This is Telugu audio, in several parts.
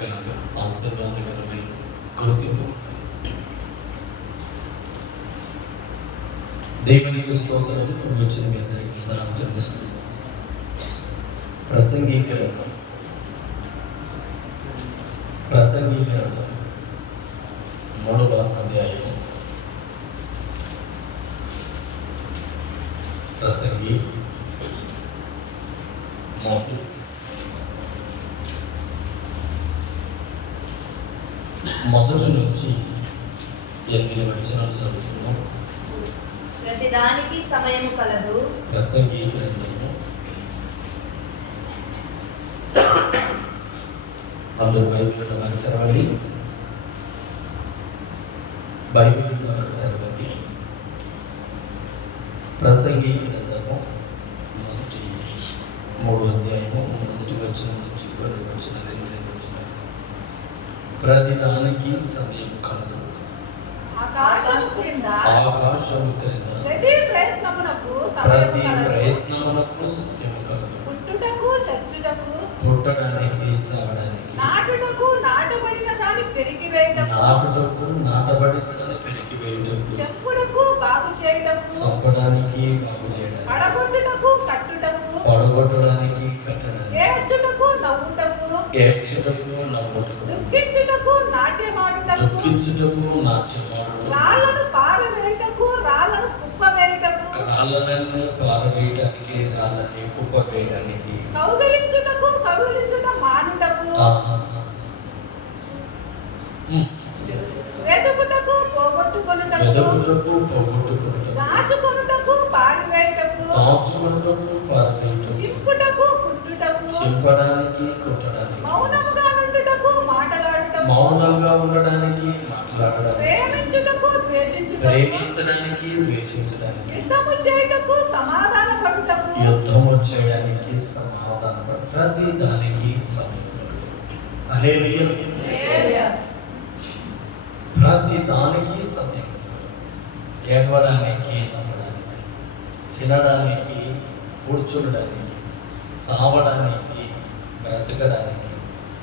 యొక్క ఆశీర్వాదకరమైన గుర్తింపు. దేవునికి స్తోత్రాలు. ఇప్పుడు వచ్చిన మీ అందరికీ వందనాలు చెల్లిస్తున్నాను. ప్రసంగి గ్రంథం 3వ అధ్యాయం. ప్రసంగి మొదటి నుంచి 8 వచనాలు చదువుతున్నాం. ప్రతిదానికి సమయము కలదు. ప్రసంగి గ్రంథము. అందరూ బైబిల్ వారు తెరవండి. బైబిల్ వారు తెరవండి. ప్రసంగి గ్రంథము మొదటి 3వ అధ్యాయము 1వ వచనం నుంచి 2వ వచనం 8వ వచనం. ప్రతిదానికి సమయం కలదు. ఆకాశం క్రింద ప్రతి ప్రయత్నమునకు సమయము కలదు. పుట్టుటకు చచ్చుటకు, పుట్టడానికి చావడానికి, నాటుటకు నాటబడిన దాన్ని పెరిగి వేయుటకు, చెప్పుటకు బాగు చేయుటకు, చంపడానికి బాగు చేయడానికి, పడగొట్టుటకు కట్టుటకు, పడగొట్టడానికి కట్టడానికి, ఏడ్చుటకు నవ్వుటకు, దుఃఖించుటకు నాట్యమాడుటకు, రాళ్ళను పారవేయుటకు, రాళ్ళను కుప్పవేయుటకు, రాళ్ళని పారవేయడానికి, రాళ్ళని కుప్పవేయడానికి, కౌగిలించుట మానుటకు, వెదుకుటకు పోగొట్టుకొనుటకు, దాచుకొనుటకు పారవేయుటకు, చింపుటకు కుట్టుటకు, చింపడానికి కుట్టడానికి, మౌనముగా ఉండుటకు మాటలాడుటకు, మౌనంగా ఉండడానికి మాట్లాడడానికి, ప్రేమించడానికి ద్వేషించడానికి, యుద్ధము చేయడానికి సమాధానపడుటకు, ప్రతి దానికి సమయం. హల్లెలూయా. ప్రతి దానికి సమయం. ఏడవడానికి, నవ్వడానికి, తినడానికి, కూర్చోడానికి, చావడానికి, బ్రతకడానికి,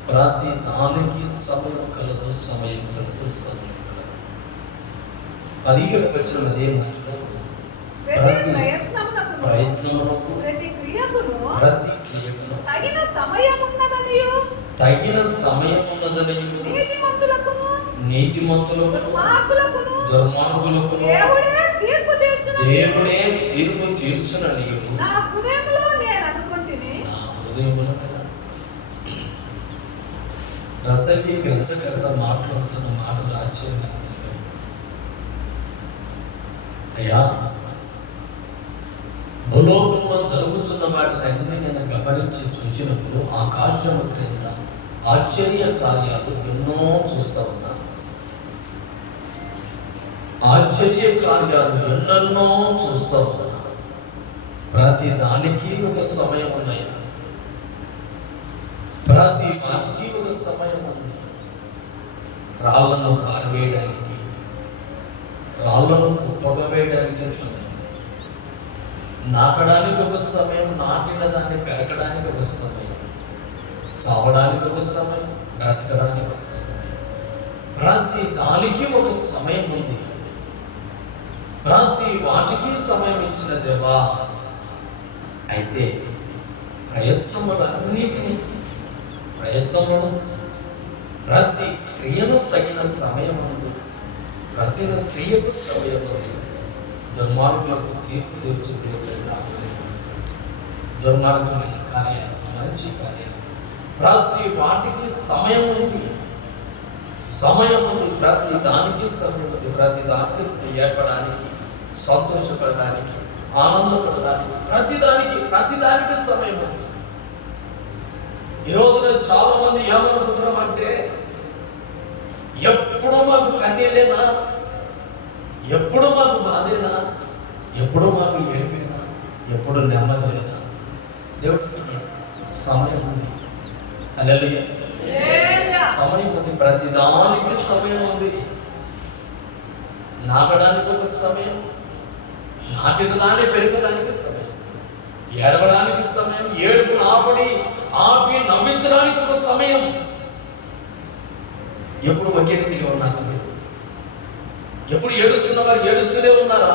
ప్రతి దానికి సమయం కలదు. 17వ వచనం అదే మాటలో ప్రతి ప్రయత్నమునకు, ప్రతి క్రియకును తగిన సమయం ఉన్నదనియు, నీతిమంతులకు, దుర్మార్గులకు దేవుడే తీర్పు తీర్చుననియు నా హృదయంలో నేను అనుకుంటుని. ప్రసంగి గ్రంథకర్త మాట్లాడుతున్న మాటలు ఆశ్చర్యం అనిపిస్తాయి. అయ్యా, భూలోకంలో జరుగుతున్న వాటిని నేను గమనించి చూసినప్పుడు ఆకాశము క్రింద ఆశ్చర్య కార్యాలు ఎన్నో చూస్తా ఉన్నా. ఎన్నెన్నో చూస్తా ఉన్నా. ప్రతి దానికి ఒక సమయం ఉన్నాయా? ప్రతి వాటికి ఒక సమయం ఉంది. రాళ్లను పారవేయడానికి, రాళ్లను కుప్పగా వేయడానికి సమయం, నాటడానికి ఒక సమయం, నాటిన దాన్ని పెరగడానికి ఒక సమయం, చావడానికి ఒక సమయం, బ్రతకడానికి ఒక సమయం. ప్రతి దానికి ఒక సమయం ఉంది. ప్రతి వాటికి సమయం ఇచ్చిన దేవా. అయితే ప్రయత్నములను ప్రతి క్రియను తగిన సమయం ఉంది. ప్రతి క్రియకు సమయం ఉంది. దుర్మార్గులకు తీర్పు తీర్చు దేవుడు రావలేదు. దుర్మార్గమైన కార్యాలు, మంచి కార్యాలు, ప్రతి వాటికి సమయం ఉంది. ప్రతి దానికి సమయం ఉంది. ప్రతి దానికి ఏర్పడడానికి, సంతోషపడడానికి, ఆనందపడడానికి, ప్రతి దానికి సమయం ఉంది. ఈ రోజున చాలా మంది ఏమనుకుంటున్నామంటే, ఎప్పుడు మాకు కన్నీళ్ళేనా, ఎప్పుడు మాకు బాధేనా, ఎప్పుడు మాకు ఏడిపోయినా, ఎప్పుడు నెమ్మది లేదా? దేవుడు సమయం ఉంది. హల్లెలూయా. సమయం ఉంది. ప్రతి దానికి సమయం ఉంది. నాటడానికి ఒక సమయం, నాటిన దాన్ని పెరగడానికి సమయం, ఏడవడానికి సమయం, ఏడుపును ఆపి నవ్వించడానికి ఒక సమయం, ఎప్పుడు ఒకే రీతిగా ఉన్నారా మీరు? ఎప్పుడు ఏడుస్తున్న వారు ఏడుస్తూనే ఉన్నారా?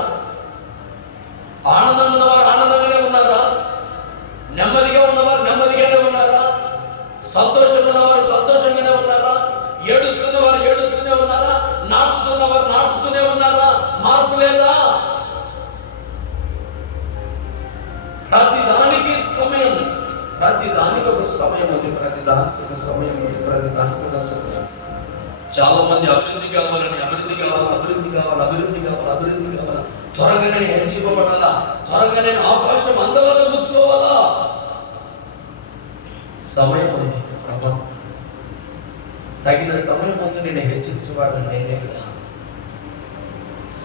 ఆనందంగా ఉన్నవారు ఆనందంగానే ఉన్నారా? నెమ్మదిగా ఉన్నవారు నెమ్మదిగానే ఉన్నారా? సంతోషంగా ఉన్నవారు సంతోషంగానే ఉన్నారా? ఏడుస్తున్న వారు ఏడుస్తూనే ఉన్నారా? నాటుతున్న వారు నాటుతూనే ఉన్నారా? మార్పు లేదా? ప్రతిదానికి సమయం, ప్రతిదానికి ఒక సమయం ఉంది, ప్రతిదానికి ఒక సమయం ఉంది, ప్రతిదానికి ఒక సమయం. చాలా మంది అభివృద్ధి కావాలని, అభివృద్ధి కావాలి, అభివృద్ధి కావాలి, అభివృద్ధి కావాలి, అభివృద్ధి కావాలా, త్వరగా నేను హెచ్చింపబడాలా, త్వరగా నేను ఆకాశం అందరిలో కూర్చోవాలా. సమయం ఉంది ప్రభు, తగిన సమయం ఉంది, నేను హెచ్చించేవాడు నేనే కదా.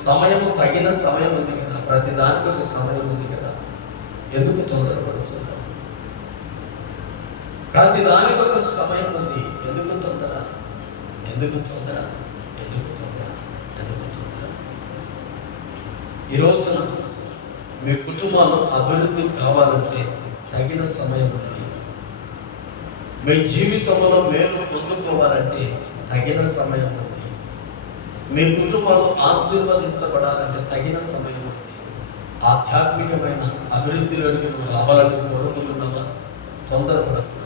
సమయం, తగిన సమయం ఉంది కదా, ప్రతిదానికి ఒక సమయం ఉంది కదా. ఎందుకు తొందరపడుతున్నాను? ప్రతిదానికి ఒక సమయం ఉంది. ఎందుకు తొందర? ఎందుకు తొందర? ఎందుకు తొందర? ఎందుకు తొందర? ఈ రోజున మీ కుటుంబాలు అభివృద్ధి కావాలంటే తగిన సమయం ఉంది. మీ జీవితంలో మేలు పొందుకోవాలంటే తగిన సమయం ఉంది. మీ కుటుంబాలు ఆశీర్వదించబడాలంటే తగిన సమయం ఉంది. ఆధ్యాత్మికమైన అభివృద్ధిలోనికి నువ్వు రావాలని కోరుకుంటున్నావా? తొందరపడకు,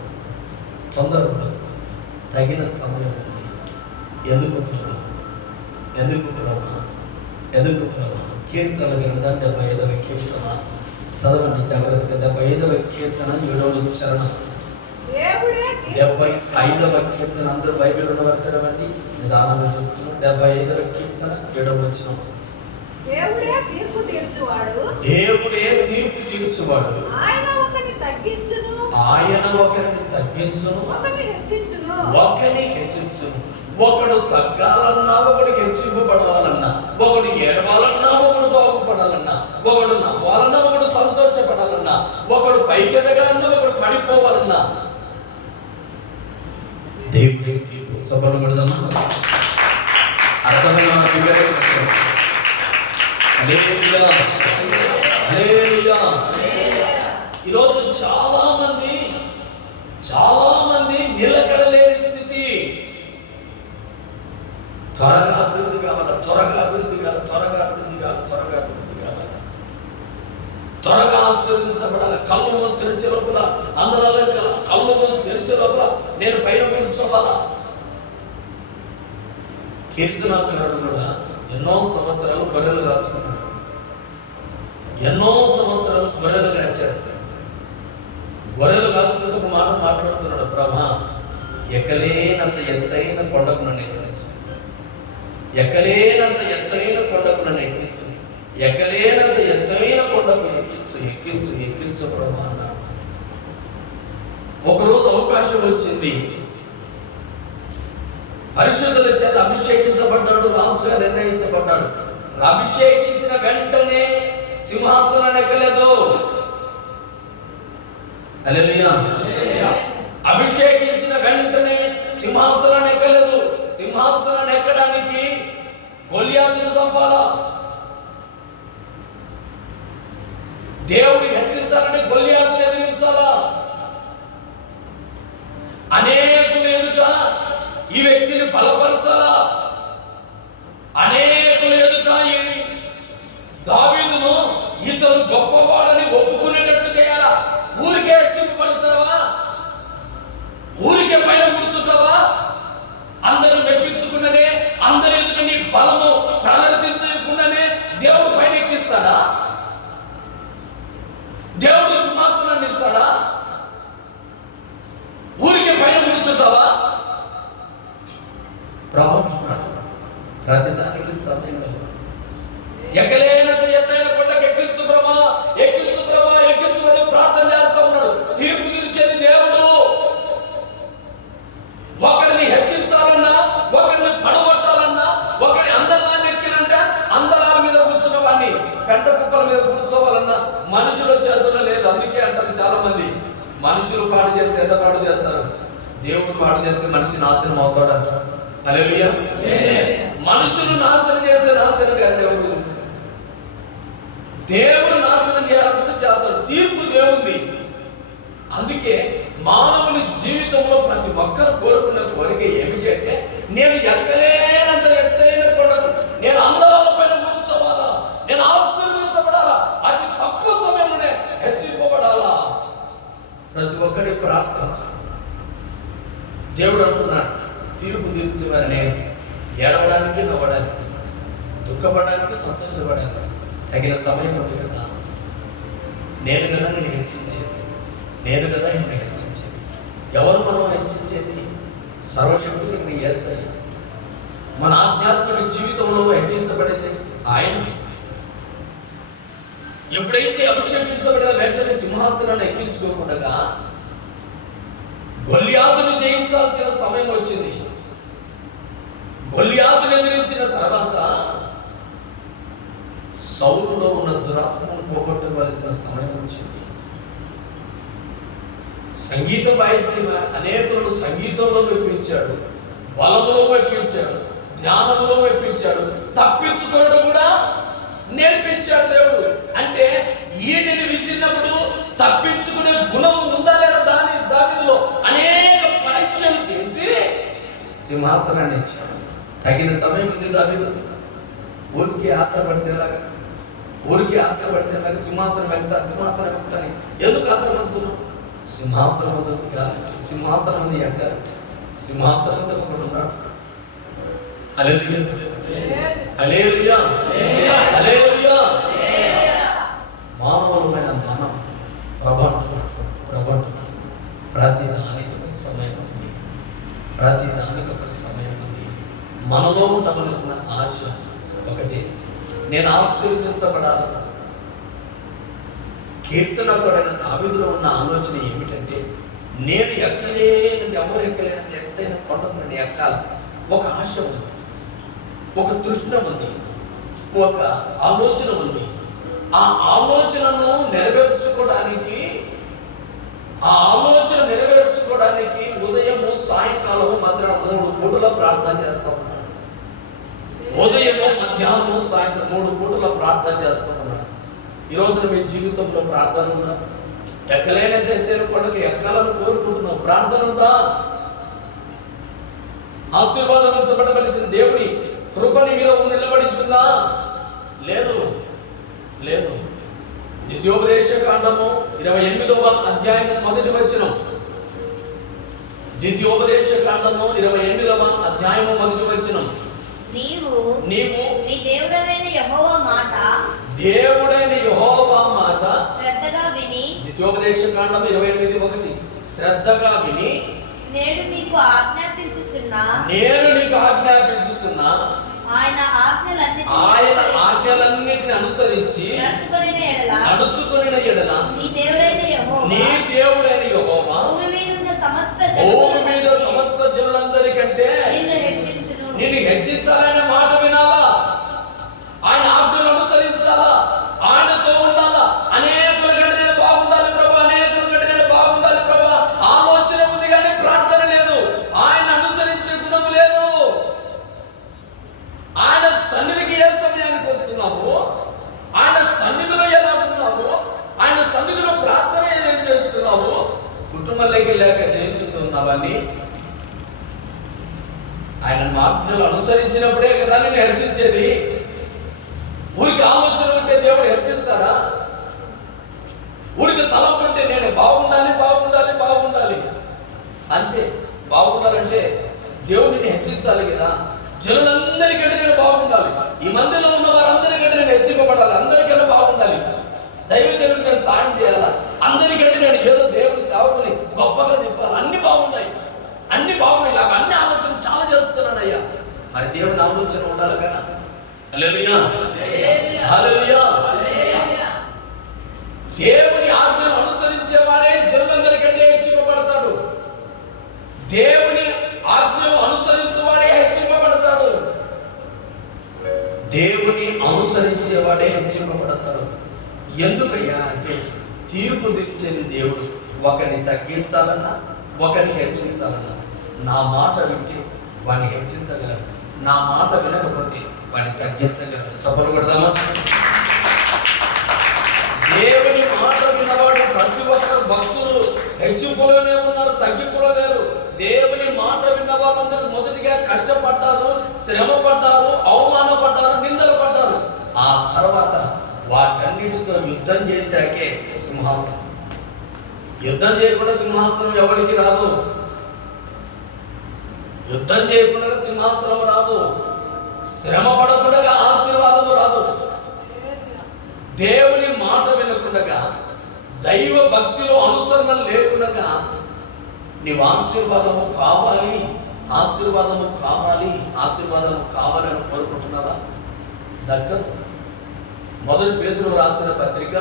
తొందరపడకు. తగిన సమయం ఉంది. ఎందుకు ప్రభు? ఎందుకు ప్రభు? ఎందుకు ప్రభు? కీర్తన గ్రంథం 75వ కీర్తన చదవండి జాగ్రత్తగా. 75వ కీర్తన 7వ చరణం. 75వ కీర్తన అందరూ బైబిల్ ఉన్నవారు తెరవండి, నిదానంగా చెప్తున్నాం. 75వ కీర్తన 7వ వచనం. దేవుడే తీర్పు తీర్చువాడు, దేవుడే తీర్పు తీర్చువాడు. ఆయన ఒకరిని తగ్గించును, ఆయన ఒకరిని తగ్గించును, ఒకరిని హెచ్చించును, ఒకరిని హెచ్చించును. ఒకడు తగ్గాలన్నా, ఒకడు హెచ్చింపబడాలన్నా, ఒకడు ఏడవాలన్నా, ఒకడు బాగుపడాలన్నా, ఒకడు నవ్వాలన్నా, ఒకడు సంతోషపడాలన్నా, ఒకడు పైకెదగాలన్నా, ఒకడు పడిపోవాలన్నా దేవుడే తీర్పు. చెప్పబడదమ్మా, అర్థమైన ఈరోజు చాలా మంది నిలకడలేని స్థితి. త్వరగా అభివృద్ధి కావాలా, త్వరగా అభివృద్ధి కావాలి, త్వరగా అభివృద్ధి కావాలి, త్వరగా అభివృద్ధి కావాలి, త్వరగా ఆశీర్వదించబడాలి. కళ్ళు మూసి తెరిచే లోపల అందరూ కళ్ళు మూసి తెరిచే లోపల నేను పైన కూర్చోవాలా. కీర్తనాకారుడు కూడా ఎన్నో సంవత్సరాలు గొర్రెలు కాచుకున్నాడు, ఎన్నో సంవత్సరాలు గొర్రెలు కాచాడు. గొర్రెలు కాచుకుని ఒక మాట మాట్లాడుతున్నాడు, ప్రభా ఎక్కలేనంత ఎత్తైన కొండకు నన్ను ఎక్కించు, ఎక్కలేనంత ఎత్తైన కొండకు నన్ను ఎక్కించు, ఎక్కలేనంత ఎత్తైన కొండకు ఎక్కించు, ఎక్కించు, ఎక్కించు ప్రభా అన్నాడు. ఒకరోజు అవకాశం వచ్చింది, పరిశుద్ధుల చేత అభిషేకించబడ్డాడు, రాజుగా నిర్ణయించబడ్డాడు. అభిషేకించిన వెంటనే సింహాసనం ఎక్కలేదు. హల్లెలూయా. అభిషేకించిన వెంటనే సింహాసనం ఎక్కలేదు. సింహాసనం ఎక్కడానికి గొల్యాతును చంపాలా. దేవుడు హెచ్చించాలని గొల్యాతును ఎదిరించాలా. అనేకులు ఎదుట ఈ వ్యక్తిని బలపరచాలా. అనేకులు ఎదుట దావీదును ఇతను గొప్పవాడని ఒప్పుకునేటట్టు చేయాలా. ఊరికే హెచ్చింపబడతావా? ఊరికే పైన కూర్చుంటావా? అందరూ మెప్పించుకున్ననే, అందరి ఎదుట నీ బలము ప్రదర్శించకుండానే దేవుడు పైన ఎక్కిస్తాడా? దేవుడు సింహాసనాన్ని ఇస్తాడా? ఊరికే పైన కూర్చుంటావా? ప్రభుత్వం ప్రతిదానికి సమయం లేదు. ఎక్కలేనంత ఎత్తైన కొండకు ఎక్కించు బ్రహ్మ, ఎక్కించు బ్రహ్మ, ఎక్కించు అని ప్రార్థన చేస్తా ఉన్నాడు. తీర్పు తీర్చేది దేవుడు. ఒకరిని హెచ్చించాలన్నా, ఒకరిని పడగొట్టాలన్నా, ఒకరి అందరాన్ని ఎక్కినంటే అందరాల మీద కూర్చున్న వాడిని పెంట కుప్పల మీద కూర్చోవాలన్నా మనుషుల చేతుల్లో లేదు. అందుకే అంటారు చాలా మంది, మనుషులు పాడు చేస్తే ఎంత పాడు చేస్తారు, దేవుడు పాడు చేస్తే మనిషి నాశనం అవుతాడు అంటారు. హల్లెలూయా. మనుషులు నాశనం చేసే నాశనం కాదు ఎవరు, దేవుడు నాశనం చేయాలనుకుంటే చేస్తాడు. తీర్పు దేవుంది. అందుకే మానవుని జీవితంలో ప్రతి ఒక్కరు కోరుకునే కోరిక ఏమిటి అంటే, నేను తీర్పు తీర్చేవారిని ఏడవడానికి, నవ్వడానికి, దుఃఖపడడానికి, సంతోషపడడానికి తగిన సమయం ఉంది కదా. నేను కదా నేను హెచ్చించేది, నేను కదా నిన్ను హెచ్చించేది. ఎవరు మనం హెచ్చించేది? సర్వశక్తులకు యేసయ్య. మన ఆధ్యాత్మిక జీవితంలో హెచ్చించబడేది ఆయన. ఎప్పుడైతే అభిషేకించబడిన వెంటనే సింహాసనాన్ని ఎక్కించుకోకుండా గొల్లియాతును జయించాల్సిన సమయం వచ్చింది. గొల్లియాతును ఎదిరించిన తర్వాత సౌలులో ఉన్న దురాత్మను పోగొట్టవలసిన సమయం వచ్చింది. సంగీతం వాయించిన అనేకులను సంగీతంలో మెప్పించాడు, బలములో మెప్పించాడు, జ్ఞానంలో మెప్పించాడు, తప్పించుకోవడం కూడా నేర్పించాడు దేవుడు. అంటే ఈటిని విసిరినప్పుడు తప్పించుకునే గుణం ఉందా లేదా దానిలో అనేక పరీక్షలు చేసి సింహాసనాన్ని ఇచ్చాడు. తగిన సమయం ఉంది దావీదు. ఊరికి ఆత్రపడితేలాగా, ఊరికి ఆత్రపడితేలాగా సింహాసనం వెళ్తాని ఎందుకు ఆత్రపడుతున్నావు? సింహాసనం దిగాలంటే, సింహాసనం ఎక్కాలంటే, సింహాసనం ఒకడు ఉన్నాడు. హల్లెలూయా, హల్లెలూయా, హల్లెలూయా. మానవులమైన మనం ప్రభంటున్నాడు. ప్రతి దానికి ఒక సమయం ఉంది, ప్రతి దానికి ఒక సమయం ఉంది. మనలో ఉండవలసిన ఆశ ఒకటి, నేను ఆశీర్వదించబడాలి. కీర్తనకుడైన దావీదులో ఉన్న ఆలోచన ఏమిటంటే, నేను ఎక్కలేని, ఎవరు ఎక్కలేనంత ఎత్తైన కొండకు నేను ఎక్కాలి. ఒక ఆశ ఉంది, ఒక తృష్ణ ఉంది, ఒక ఆలోచన ఉంది. ఆ ఆలోచనను నెరవేర్చుకోవడానికి ఉదయము, సాయంకాలము, మధ్యాహ్నం 3 పూటల ప్రార్థన చేస్తా ఉన్నాడు. ఉదయము, మధ్యాహ్నము, సాయంత్రం 3 పూటల ప్రార్థన చేస్తా ఉన్నాడు. ఈ రోజున మీ జీవితంలో ప్రార్థన ఉందా? ఎక్కలేనంత ఎత్తైన కొండకు ఎక్కాలని కోరుకుంటున్నావు, ప్రార్థన ఉందా? ఆశీర్వాదం ఉంచబడవలసిన దేవుని కృపని మీద నిలబడించుకుందా? లేదు. ద్వితీయోపదేశ కాండము 28వ అధ్యాయము 1వ వచనం. ద్వితీయోపదేశ కాండము 28వ అధ్యాయము 1వ వచనం. నీవు నీ దేవుడైన యెహోవా మాట శ్రద్ధగా విని, ద్వితీయోపదేశ కాండం 28:1 శ్రద్ధగా విని, నేను నీకు ఆజ్ఞాపించుచున్న ఆయన ఆజ్ఞలన్నిటిని అనుసరించి నడుచుకొనిన ఎడల నీ దేవుడైన యెహోవా భూమి మీద సమస్త జనులందరికంటే నిన్ను హెచ్చించాలనే మాట వినాలా? ఆయన ఆజ్ఞలు అనుసరించాలా? ఆయనతో ఉండాలా? అనేకుల కంటే నేను బాగుండాలి ప్రభా, అనేకుల కంటే నేను బాగుండాలి ప్రభా ఆలోచన ఉంది, కానీ ప్రార్థన లేదు. ఆయన అనుసరించే గుణం లేదు. ఆయన సన్నిధికి ఏ సమయానికి వస్తున్నావు? ఆయన సన్నిధిలో ఎలా ఉన్నావు? ఆయన సన్నిధిలో ప్రార్థన ఏం చేస్తున్నావు? కుటుంబంలోకి లేక జయించుతున్నావని ఆయన ఆజ్ఞలు అనుసరించినప్పుడే కదా నేను హెచ్చించేది. ఊరికి ఆలోచన ఉంటే దేవుడు హెచ్చిస్తాడా? ఊరికి తలంపు ఉంటే నేను బాగుండాలి అంతే. బాగుండాలంటే దేవుడిని హెచ్చించాలి కదా. జనులందరికంటే నేను బాగుండాలి, ఈ మందిలో ఉన్న వారందరికంటే నేను హెచ్చింపబడాలి, అందరికన్నా బాగుండాలి, దైవజనులకు నేను సాయం చేయాలా, అందరికంటే నేను ఏదో దేవుడి సేవకుని గొప్పగా తిప్పాలి, అన్ని బాగున్నాయి, అన్ని బాగున్నాయి, అన్ని ఆలోచన చాలా చేస్తున్నాను అయ్యా. మరి దేవుని ఆలోచన ఉండాలి కదా. హల్లెలూయా, హల్లెలూయా. దేవుని ఆజ్ఞను అనుసరించేవాడే జనులందరికంటే హెచ్చింపబడతాడు. దేవుని ఆజ్ఞను అనుసరించేవాడే హెచ్చింపబడతాడు. దేవుని అనుసరించేవాడే హెచ్చింపబడతాడు. ఎందుకయ్యా అంటే తీర్పు తీర్చేది దేవుడు. ఒకరిని తగ్గించాలన్నా, ఒకరిని హెచ్చించాలన్నా నా మాట వింటే వాడిని హెచ్చించగలరు, నా మాట వినకపోతే వాడిని తగ్గించగలరు. చప్పట్లు కొడదామా? దేవుని మాట విన్నవాడు ప్రతి ఒక్కరు భక్తులు హెచ్చింపులోనే ఉన్నారు, తగ్గింపులోలేరు. దేవుని మాట విన్న వాళ్ళందరూ మొదటిగా కష్టపడ్డారు, శ్రమ పడ్డారు, అవమానపడ్డారు, నిందలు పడ్డారు. ఆ తర్వాత వాటన్నిటితో యుద్ధం చేశాకే సింహాసనం. యుద్ధం చేయకుండా సింహాసనం ఎవరికి రాదు. యుద్ధం చేయకుండా సింహాసనం రాదు, శ్రమ పడకుండా ఆశీర్వాదము రాదు. దేవుని మాట వినకుండా, దైవ భక్తిలో అనుసరణ లేకుండా నీవు ఆశీర్వాదము కావాలి, ఆశీర్వాదము కావాలి, ఆశీర్వాదము కావాలని కోరుకుంటున్నావా? దక్కదు. మొదటి పేతురు రాసిన పత్రిక,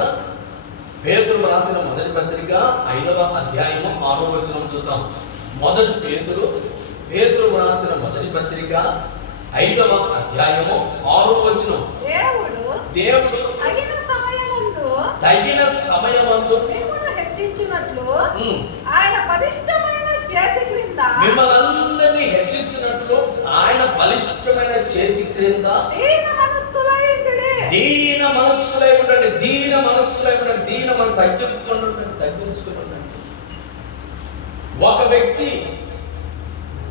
పేతురు రాసిన మొదటి పత్రిక 5వ అధ్యాయము 6వ వచనం చూద్దాం. మొదటి పేతురు రాసిన మొదటి పత్రిక 5వ అధ్యాయము 6వ వచనం. దేవుడు తగిన సమయమందు మిమ్మల్ని హెచ్చించినట్లు ఆయన బలిష్టమైన చేతి క్రింద మిమ్మల్ని హెచ్చించినట్లు ఆయన బలిష్టమైన చేతి క్రింద దీన మనస్కులై ఉండండి. దీన మనం తగ్గించుకుని ఉండండి. ఒక వ్యక్తి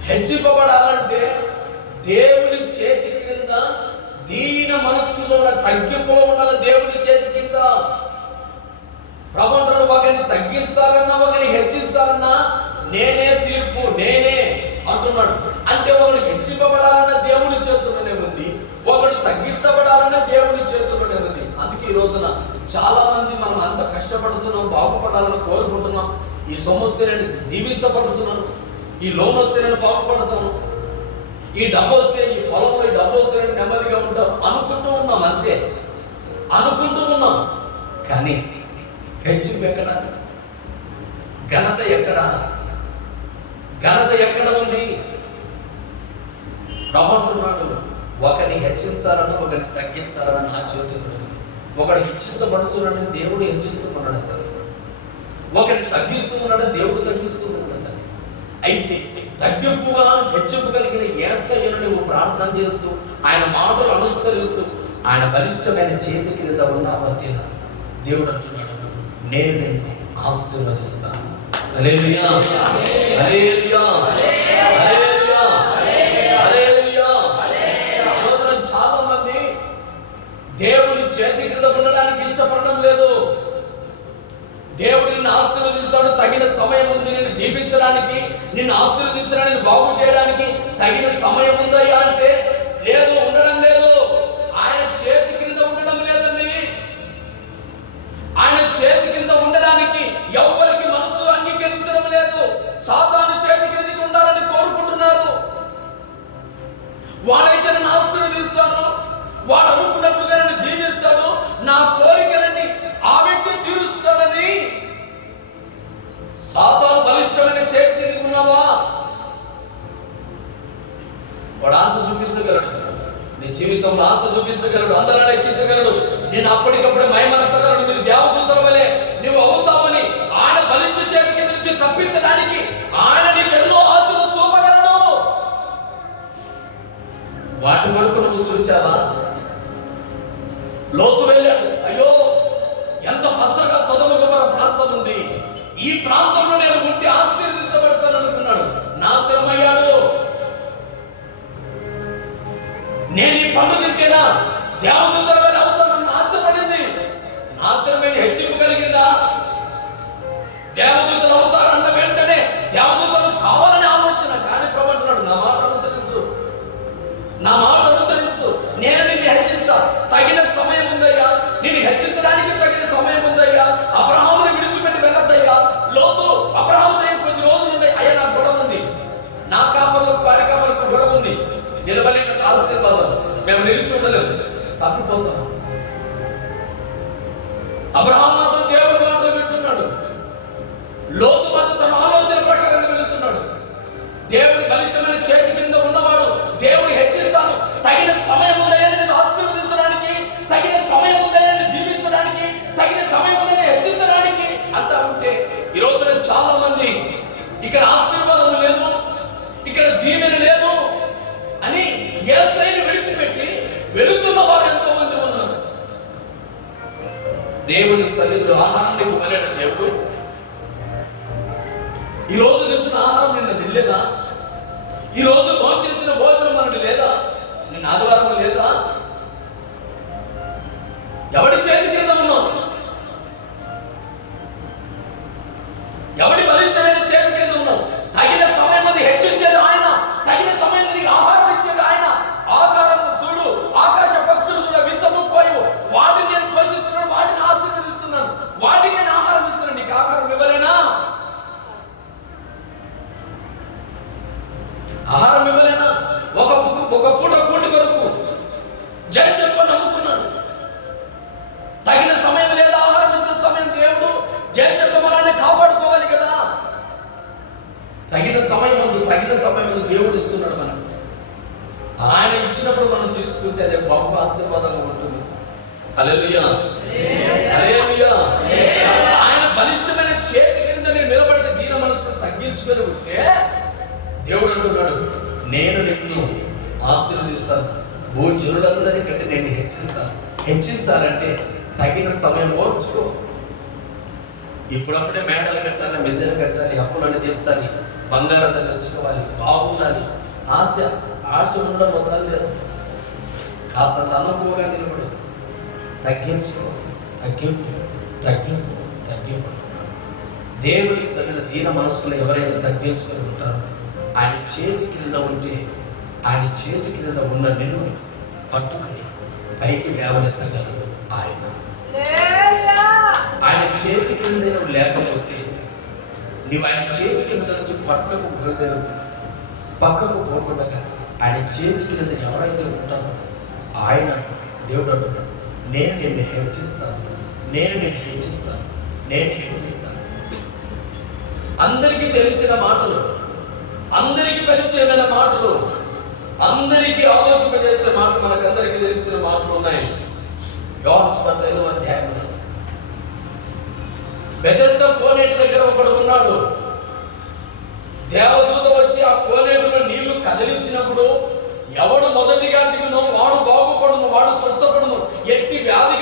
హెచ్చింపబడాలంటే దేవుని చేతి క్రింద దీన మనస్సులో ఉన్న తగ్గింపులో ఉండాలి. దేవుని చేతి కింద ప్రభుత్వం ఒకరిని తగ్గించాలన్నా, ఒకరిని హెచ్చించాలన్నా నేనే తీర్పు, నేనే అంటున్నాడు. అంటే ఒకడు హెచ్చింపబడాలన్న దేవుడి చేతుల్లోనే ఉంది, ఒకడు తగ్గించబడాలన్న దేవుడి చేతుల్లోనే ఉంది. అందుకే ఈ రోజున చాలా మంది మనం అంత కష్టపడుతున్నాం, బాగుపడాలని కోరుకుంటున్నాం. ఈ సొమ్ము వస్తే నేను దీవించబడుతున్నాను, ఈ లోన్ వస్తే నేను బాగుపడతాను, ఈ డబ్బు వస్తే, ఈ పొలంలో ఈ డబ్బు వస్తే నేను నెమ్మదిగా ఉంటాను అనుకుంటూ ఉన్నాం. అంతే అనుకుంటూ ఉన్నాం. కానీ హెచ్చింపు ఎక్కడ? ఘనత ఎక్కడ? ఘనత ఎక్కడ ఉంది? ప్రభుత్వం ఒకరిని హెచ్చించాలన్నా, ఒకరిని తగ్గించాలన్నా నా చేతుల్లో ఉంది. ఒకడు హెచ్చించబడుతున్నాడని దేవుడు హెచ్చిస్తున్నాడు తల్లి, ఒకరిని తగ్గిస్తూ ఉన్నాడని దేవుడు తగ్గిస్తూ ఉన్నాడు తల్లి. అయితే తగ్గింపుగా హెచ్చింపు కలిగిన యేసయ్యను నువ్వు ప్రార్థన చేస్తూ, ఆయన మాటలు అనుసరిస్తూ, ఆయన బలిష్టమైన చేతి క్రింద ఉన్నావంటే దేవుడు అంటున్నాడు, నేను నిన్ను ఆశీర్వదిస్తాను. హల్లెలూయా, హల్లెలూయా, హల్లెలూయా, హల్లెలూయా. ఈ రోజున చాలా మంది దేవుని చేతి క్రింద ఉండడానికి ఇష్టపడడం లేదు. దేవుడు నిన్ను ఆశీర్వదిస్తాడు, తగిన సమయం ఉంది నిన్ను దీపించడానికి, నిన్ను ఆశీర్వదించడానికి, బాగు చేయడానికి తగిన సమయం ఉందయ్యా అంటే లేదు, ఉండడం లేదు. ఆయన చేతి క్రింద ఉండడం లేదండి. ఆయన చేతి కింద ఉండడానికి ఎవరికి మనసు అంగీకరించడం లేదు. సాతాను చేతి కిందకి ఉండాలని కోరుకుంటున్నారు. వాడైతే నన్ను ఆశీర్వదిస్తాడు, వాడు అనుకున్నట్లుగా నన్ను దీవిస్తాడు, నా కోరికలన్నీ ఆ వ్యక్తి తీరుస్తాడని. సాతాను బలిష్టమైన చేతి కిందకి ఉన్నావా? వాడు ఆశ చూపించగలడు, నీ జీవితంలో ఆశ చూపించగలడు, అందరాలు ఎక్కించగలడు, నేను అప్పటికప్పుడు మైమరచగలడు. మీరు దేవదూతల వలె నువ్వు అవుతావని ఆయన బలిష్ట చేతి కింద నుంచి తప్పించడానికి ఆయన నీకు ఎన్నో ఆశలు చూపగలడు. వాటి వరకు నువ్వు చూచావా? లోతు వెళ్ళాడు, అయ్యో ఎంత పచ్చగా సొదొమ గొమొర్రా ప్రాంతం ఉంది, ఈ ప్రాంతంలో నేను ఉంటే ఆశీర్వదించబడతాను అనుకున్నాడు. నాశనమయ్యాడు. నేను ఈ పండు తింటేనా దేవదూతల వలె అవుతానని ఆశపడింది. నాశనమైన హెచ్చింపు కలిగిందా? దేవదూతలు అవుతారన్న వెంటనే దేవదూతలు కావాలని ఆలోచన. కానీ ప్రభు అంటున్నాడు, నా మాట అనుసరించు, నా మాట అనుసరించు, నేను నిన్ను హెచ్చిస్తా. తగిన సమయం ఉందయ్యా, నిన్ను హెచ్చించడానికి తగిన సమయం ఉందయ్యా. అబ్రహాముని విడిచిపెట్టి వెళ్ళొద్దయ్యా. లోతు అబ్రహాముతో కొద్ది రోజులు ఉన్నాయి. అయ్యా నాకు గొడవ ఉంది, నా కాపర్లకు వాడి కాపర్లకు గొడవ ఉంది, నిలబలేక ఆశీర్వాదం మేము నిలిచి ఉండలేము, తప్పిపోతాం. అబ్రహాము మాత్రం దేవుడి మాటలు వింటున్నాడు, లోతు మాత్రం తన ఆలోచన ప్రకారం వెళుతున్నాడు. దేవుడి బలిష్టమైన చేతి కింద ఉన్నవాడు దేవుడి హెచ్చిస్తాను, తగిన సమయం ఉందని ఆశీర్వదించడానికి, తగిన సమయం ఉందని దీవించడానికి, తగిన సమయం ఉందని హెచ్చించడానికి అంటా ఉంటే ఈ రోజున చాలా మంది ఇక్కడ ఆశీర్వాదం లేదు, ఇక్కడ దీవెన లేదు అని యేసయ్యను విడిచిపెట్టి వెళుతున్న వారు ఎంతో మంది ఉన్నారు. దేవుని సన్నిధిలో ఆహారానికి వెళ్ళాడ దేవుడు. ఈ రోజు తింటున్న ఆహారం నిన్న తినలేదా? ఈ రోజు భోంచేసిన భోజనం మనకి లేదా? నిన్న ఆదివారం లేదా? ఎవడి చేతి కింద ఉన్నాం? ఎవడి బలిష్టమైన చేతి కింద ఉన్నాం? తగిన సమయం అది హెచ్చించేది ఆయన, తగిన ఒక పూట కూటి కొరకు జ్యేష్ఠత్వం నమ్ముకున్నాడు. తగిన సమయం లేదా ఆహారం ఇచ్చే సమయం దేవుడు జ్యేష్ఠత్వం అలానే కాపాడుకోవాలి కదా. తగిన సమయం దేవుడు ఇస్తున్నాడు మనకు. ఆయన ఇచ్చినప్పుడు మనం తీసుకుంటే అదే గొప్ప ఆశీర్వాదంగా ఉంటుంది. హల్లెలూయా, హల్లెలూయా. ఆయన బలిష్టమైన చేతి కింద నేను నిలబడితే దీన మనసును తగ్గించుకొని ఉంటే దేవుడు అంటున్నాడు, నేను నిన్ను ఆశీర్వదిస్తాను, భూజనులందరికంటే నేను హెచ్చిస్తాను. హెచ్చించాలంటే తగిన సమయం ఓర్చుకో. ఇప్పుడప్పుడే మేడలు కట్టాలి, మిద్దెలు కట్టాలి, అప్పులన్నీ తీర్చాలి, బంగారం తెచ్చుకోవాలి, బాగుండాలి. ఆశ ఉండడం వద్దాలి లేదు. కాస్తంత అనుకువగా నిలబడు, తగ్గించుకో, తగ్గింపు. దేవుడి సగల దీన మనసుకులు ఎవరైతే తగ్గించుకొని ఉంటారో ఆయన చేతి క్రింద ఉంటే, ఆయన చేతి క్రింద ఉన్న నిన్ను పట్టుకుని పైకి లేవనెత్తగలడు ఆయన. ఆయన చేతి కింద నువ్వు లేకపోతే నువ్వు ఆయన చేతి కింద నుంచి పక్కకు పోకుండా ఆయన చేతి కింద ఎవరైతే ఉంటారో ఆయన దేవుడు అంటున్నాడు, నేను నిన్ను హెచ్చిస్తాను. అందరికీ తెలిసిన మాటలు, అందరికీ పరిచయమైన మాటలు, అందరికీ ఆలోచింపజేసే మాటలు, మనకందరికీ తెలిసిన మాటలు ఉన్నాయి. యోహాను సువార్త 5వ అధ్యాయంలో బెతెస్దా కోనేటి దగ్గర ఒకడు ఉన్నాడు. దేవదూత వచ్చి ఆ కోనేటిలో నీళ్లు కదిలించినప్పుడు ఎవడు మొదటిగా దిగునో వాడు బాగుపడును, వాడు స్వస్థపడును. ఎట్టి వ్యాధి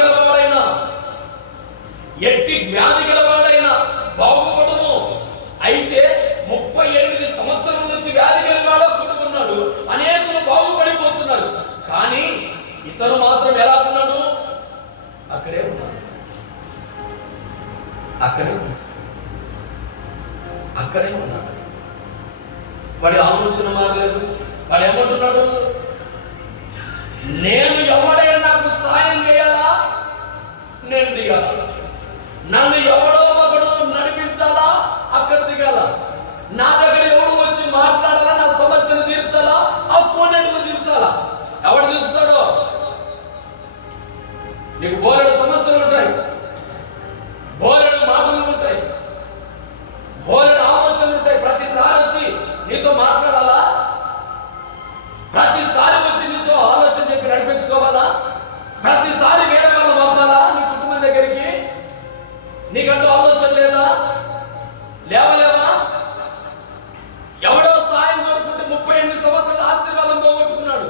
గలవాడైనా బాగుపడును. అయితే 38 సంవత్సరం నుంచి వ్యాధి గలవాడు అక్కడ ఉన్నాడు. అనేకులు బాగుపడిపోతున్నారు. కానీ ఇతను మాత్రం ఎలా ఉన్నాడు? అక్కడే ఉన్నాడు. వాడి ఆలోచన మారలేదు. వాడు ఏమంటున్నాడు? నేను ఎవడైనా నాకు సాయం చేయాలా, నేను దిగాల. నన్ను ఎవడో ఒకడు నడిపించాలా, అక్కడ దిగాల. నా దగ్గర ఎవడు వచ్చి మాట్లాడాలా, నా సమస్యను తీర్చాలా, ఆ కోనేటిలో దించాలా. ఎవడు దించుతాడో? నీకు బోలెడు సమస్యలు ఉంటాయి, బోలెడు మాటలు ఉంటాయి, బోలెడు ఆలోచనలు ఉంటాయి. ప్రతిసారి వచ్చి నీతో మాట్లాడాలా, ప్రతిసారి వచ్చి నీతో ఆలోచన చెప్పి నడిపించుకోవాలా, ప్రతిసారి వేరే వాళ్ళు పంపాలా నీ కుటుంబం దగ్గరికి? నీకంటూ ఆలోచన లేదా? లేవలేవా? ఎవడో సాయం కోరుకుంటే 38 సంవత్సరాల ఆశీర్వాదం పోగొట్టుకున్నాడు.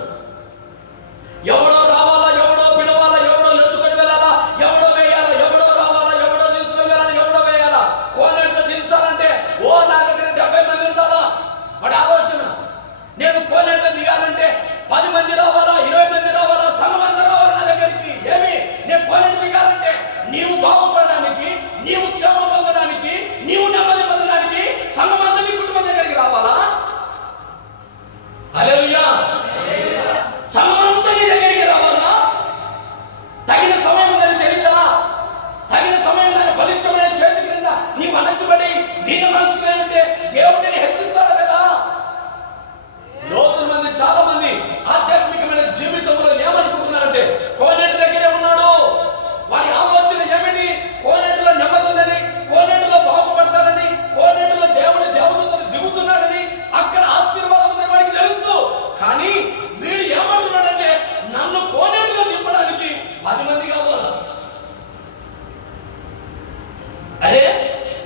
ఎవడో రావాలా, ఎవడో పిలవాలా, ఎవడో ఎత్తుకొని వెళ్ళాలా, ఎవడో వేయాలా, ఎవడో రావాలా, ఎవడో తీసుకొని వెళ్ళాలా, ఎవడో వేయాలా. కోనేట్లో దించాలంటే నా దగ్గర 70 మంది ఉండాలా. వాడి ఆలోచన. నేను కోనేట్లో దిగాలంటే 10 మంది రావాలా, 20 మంది రావాలా, సగమంది రావాలా నా దగ్గరికి. ఏమి? నేను కోనేటి దిగాలంటే నీవు బాగుపడడానికి, నీవు క్షేమం పొందడానికి, నీవు నెమ్మది పొందడానికి సగమంతా నీ కుటుంబం దగ్గరికి రావాలా? హల్లెలూయా. సగమంతా నీ దగ్గరికి రావాలా? తగిన సమయం దాన్ని తెలీదా? తగిన సమయం దాన్ని బలిష్టమైన చేతి క్రింద నీ మనసుబడి దీన మనసుకుంటే దేవుడిని హెచ్చిస్తాడు కదా. రోజుల మంది, చాలా మంది ఆధ్యాత్మికమైన జీవితంలో ఏమనుకుంటున్నారంటే కోనేటి దగ్గరే ఉన్నాడు. వారి ఆలోచన ఏమిటి? కోనేటిలో నెమ్మది ఉందని, కోనేటిలో బాగుపడతానని, కోనేటిలో దేవదూతలు దిగుతున్నారని, అక్కడ ఆశీర్వాదం ఉందని వాడికి తెలుసు. కానీ వీడు ఏమంటున్నాడంటే నన్ను కోనేటిలో దింపడానికి 10 మంది కావాలా. అరే,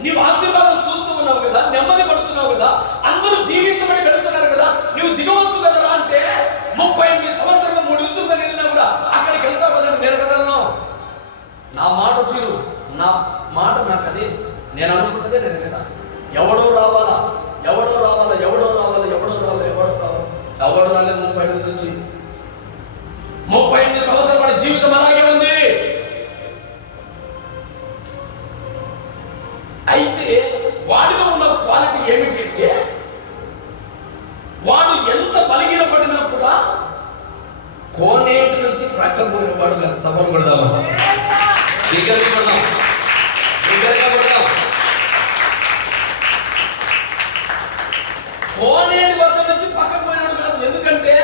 నీవు ఆశీర్వాదం చూస్తూ ఉన్నావు కదా, నెమ్మది పడుతున్నావు కదా, అందరూ దీవించబడి వెళ్తున్నారు కదా, నువ్వు దిగవచ్చు కదరా అంటే 38 సంవత్సరాలు 3 ఇచ్చుల దగ్గర వెళ్ళినా కూడా అక్కడికి వెళ్తావు కదా. నేను కదలను. నా మాట తీరు, నా మాట నాకు అదే. నేను అనుకుంటే నేను కదా. ఎవడో రావాలా, ఎవడో రాలేదు 38 నుంచి 38 సంవత్సరాల వాడి జీవితం అలాగే ఉంది. అయితే వాడిలో ఉన్న క్వాలిటీ ఏమిటి అంటే వాడు ఎంత బలహీన పడినా కూడా కోనేటి నుంచి ప్రక్కకు పోయిన వాడు గత సభలు పడదామా, దగ్గరగా పడదాం. కోనేటి వద్ద నుంచి పక్కకు పోయినాడు కాదు. ఎందుకంటే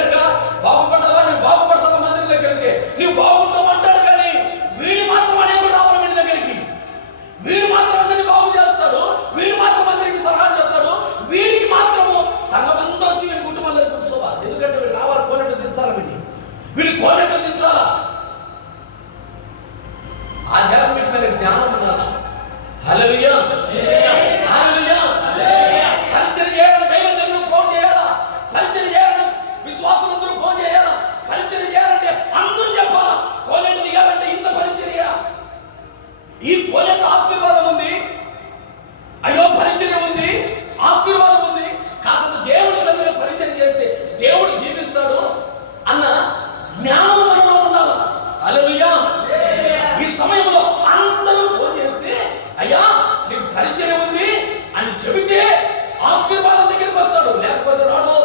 దగ్గరగా బాగుపడ్డావా, నువ్వు బాగుపడతావా మందిరం దగ్గరికి, నువ్వు బాగుంటావు అంటాడు. కానీ వీడు మాత్రం అనేక రావాలి వీడి దగ్గరికి. వీడు మాత్రం అందరినీ బాగు చేస్తాడు, వీడు మాత్రం అందరికి సలహాలు చెప్తాడు, వీడికి మాత్రము సంఘమంతా వచ్చి వీడి కుటుంబాల్లో కూర్చోవాలి. ఎందుకంటే వీడు రావాలి, కోనెట్లు దించాలి, వీడి కోనెట్లు దించాలా. ఆధ్యాత్మికమైన జ్ఞానం ఉండాలి. హల్లెలూయా, హల్లెలూయా. పరిచయం చేయాలని దైవజనులు ఫోన్ చేయాలా, పరిచయం చేయాలని విశ్వాసులందరూ ఫోన్ చేయాలా, పరిచయం చేయాలంటే అందరూ చెప్పాలా. కోనేటి దిగాలంటే ఇంత పరిచర్య. ఈ కోనేటి ఆశీర్వాదం ఉంది, అయ్యో పరిచర్య ఉంది, ఆశీర్వాదం ఉంది. కాస్త దేవుడి సన్నిధిలో పరిచయం చేస్తే దేవుడు జీవిస్తాడు అన్న జ్ఞానం మనలో ఉండాలి. హల్లెలూయా. ఈ సమయంలో అందరూ ఫోన్ చేసి అయ్యా నీకు పరిచయం ఉంది అని చెబితే ఆశీర్వాదం దగ్గరికి వస్తాడు, లేకపోతే రాడు.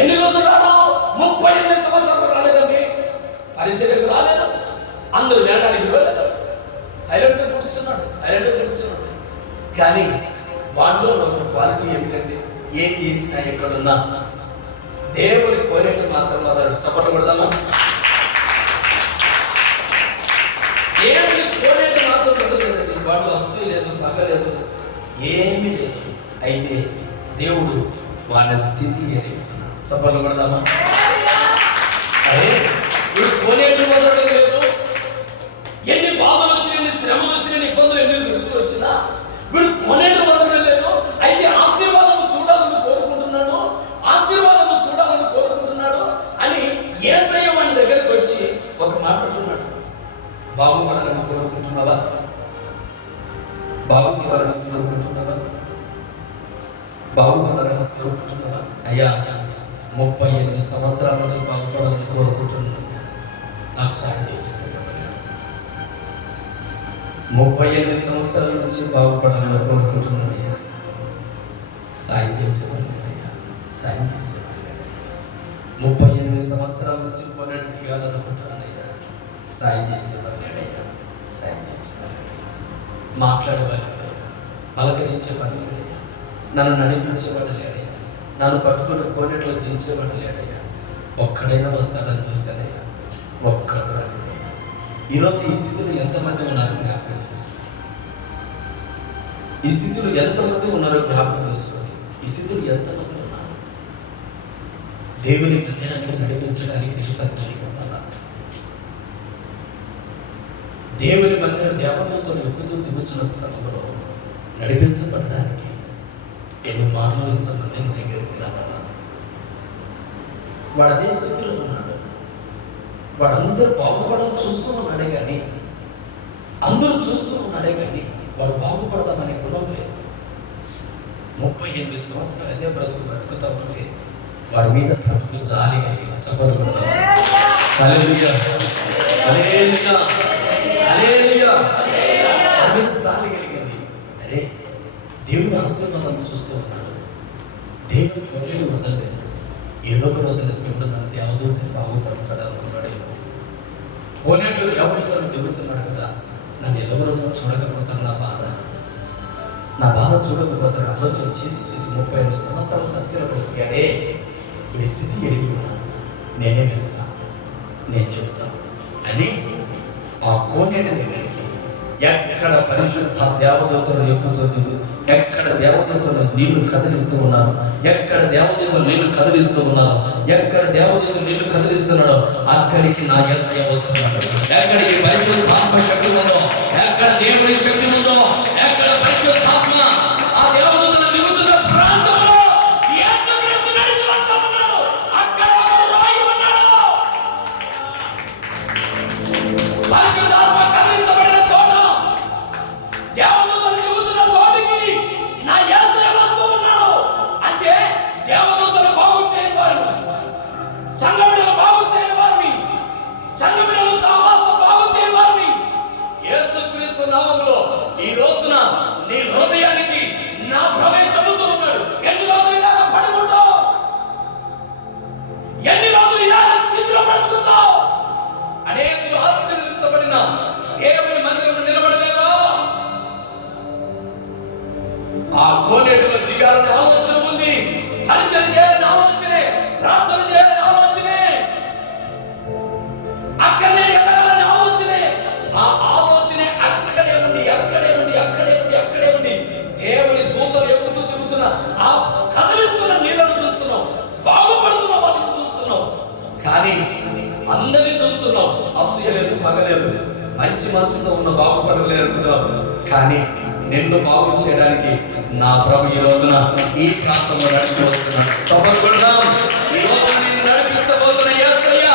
ఎన్ని రోజులు రాడు? 38 సంవత్సరాలు రాలేదండి, పరిచర్యకు రాలేదు, అందరూ వేయడానికి వెళ్ళలేదు, సైలెంట్గా కూర్చున్నాడు. కానీ వాటిలో ఒక క్వాలిటీ ఏమిటంటే ఏం చేసినా ఎక్కడున్నా దేవుని కోనేటి మాత్రం మాట్లాడు. చప్పట్లు కొడదామా? దేవుని కోనేటి మాత్రం వదలలేదండి. వాటిలో అస్సలు లేదు, పగలేదు, ఏమీ లేదు. అయితే దేవుడు వాడి స్థితి ఎరిగినాడు. చప్పట్లు కొడదామా? అరే వీడు కోనేటి వదలడం లేదు. ఎన్ని బాధలు వచ్చినా, ఎన్ని శ్రమలు వచ్చినా, ఇబ్బందులు, ఎన్ని విడుదలు వచ్చినా వీడు కోనేటి వదలడం లేదు. అయితే ఆశీర్వాదం చూడాలని కోరుకుంటున్నాడు, ఆశీర్వాదం చూడాలని కోరుకుంటున్నాడు అని యేసయ్య వాడి దగ్గరికి వచ్చి ఒక మాట అంటున్నాడు. బాగుపడాలని కోరుకుంటున్నావా? బాగుపడాలని కోరుకుంటున్నావా? బాగుపడాలని కోరుకుంటున్నావా? అయ్యా 38 సంవత్సరాల నుంచి బాగుపడాలని కోరుకుంటున్నాను, నాకు సాయం చేసి. 38 సంవత్సరాల నుంచి బాగుపడాలని కోరుకుంటున్నానయ్యా, సాయం చేసేవాళ్ళయ్యా, సాయం చేసేవాళ్ళయ్యా. 38 సంవత్సరాల నుంచి పోరాటం దిగాలనుకుంటున్నానయ్యా, సాయం చేసేవాళ్ళయ్యా, సాయం చేసేవాళ్ళయ్యా. మాట్లాడేవాళ్ళయ్యా, పలకరించేవాళ్ళయ్యా, నన్ను నడిపించేవాళ్ళయ్యా, నన్ను పట్టుకుని కోనేట్లో దించేవాళ్ళయ్యా. ఒక్కడైనా వస్తాడని చూశానయ్యా, ఒక్కడు రాలేదయ్యా. ఈరోజు ఈ స్థితిలో ఎంతమంది ఉన్నారు జ్ఞాపకం చేసుకోండి. ఈ స్థితిలో ఎంతమంది ఉన్నారు జ్ఞాపకం చేసుకోండి. ఈ స్థితిలో ఎంతమంది ఉన్నారు? దేవుని మందిరానికి నడిపించడానికి నిలబడడానికి ఉన్నారా? దేవుని మందిరం దేవతలతో ఎక్కుతూ దిగుతున్న స్థలంలో నడిపించబడడానికి ఎన్ని మార్లు ఇంతమందిని దగ్గరికి రావాలా? వాడు అదే స్థితిలో ఉన్నాడు. వాడందరూ బాగుపడాలని చూస్తూ ఉన్నాడే కానీ, అందరూ చూస్తూ ఉన్నాడే కానీ వాడు బాగుపడదామనే గుణం లేదు. 38 సంవత్సరాలు అదే బ్రతుకుతా ఉంటే వాడి మీద ప్రభుకు జాలి కలిగింది. సభలు హల్లెలూయా, హల్లెలూయా, హల్లెలూయా. వాడి మీద జాలి కలిగింది. అరే దేవుని ఆశీర్వాదం చూస్తూ ఉన్నాడు, దేవుని కోనేటి వదలలేదు. ఏదో ఒక రోజున దేవుడు నన్ను దేవదూతని బాగుపరచాడు అనుకున్నాడేమో. కోనేట్లో దేవదూతను దిగుతున్నాడు కదా, నన్ను ఏదో ఒక రోజున చూడకపోతాను, నా బాధ చూడకపోతాడు. ఆలోచన చేసి 38 సంవత్సరాలు సత్యలో పడిపోయాడే. వీడి స్థితి ఎరిగి ఉన్నాను, నేనే వెళ్తా, నేను చెబుతాను అని ఆ కోనేటి దగ్గరికి ఎక్కడ పరిశుద్ధ దేవదూతలు ఎక్కుతూ దిగు, ఎక్కడ దేవదూతలు నీళ్లు కదిలిస్తూ ఉన్నారు, ఎక్కడ దేవదూతలు నీళ్లు కదిలిస్తూ ఉన్నారు, ఎక్కడ దేవదూతలు నీళ్లు కదిలిస్తున్నాడో అక్కడికి నా యేసయ్య వస్తున్నాడు. ఎక్కడికి పరిశుద్ధాత్మ శక్తి ఉందో, ఎక్కడ దేవుడి శక్తి ఉందో, ఎక్కడ పరిశుద్ధాత్మ ఆ దేవదూతలు దిగుతున్న ప్రాంతంలో యేసుక్రీస్తు నడిచి వస్తున్నాడు. అక్కడ ఒక రాయి ఉన్నాడు. పరిశుద్ధాత్మ కదిలించబడిన చోట, దేవదూతలు దిగుతున్న చోటికి నా యేసయ్య వస్తూ ఉన్నాడు. అంటే దేవదూతలు బాగు చేయని వారిని, సంఘములను బాగు చేయని వారిని, సంఘములను సహవాసం బాగు చేయని వారిని యేసుక్రీస్తు నామములో ఈ రోజున నీ హృదయానికి నా ప్రభువే చెబుతూ ఉన్నాడు. ఎన్ని రోజులు ఇలా పడి ఉంటావు? ఎన్ని రోజులు ఇలా స్థితిలో బ్రతుకుతావు? అనేకులు ఆశీర్వదించబడిన దేవుని మందిరంలో నిలబడలేవా? ఆ కోనేటిలో దిగాలని ఆలోచన ఉంది, పరిచయం చేయాలని ఆలోచనే, ఆ ఆలోచనే అక్కడే ఉండి దేవుని దూతలు ఎక్కుతూ తిరుగుతున్న ఆ కదిలిస్తున్న నీళ్ళను చూస్తున్నాం, బాగుపడుతున్న వాళ్ళని చూస్తున్నాం. కానీ అందరినీ చూస్తున్నాం, అసూయ లేదు, పగలేదు, మంచి మనసుతో ఉన్న బాగుపడలేరుకున్నాం. కానీ నిన్ను బాగు చేయడానికి నా ప్రభు ఈ రోజున ఈ ప్రాంతంలో నడిచి వస్తున్నాడు. స్తోత్రం. ఈ రోజు నిన్ను నడిపించబోతున్న యేసయ్య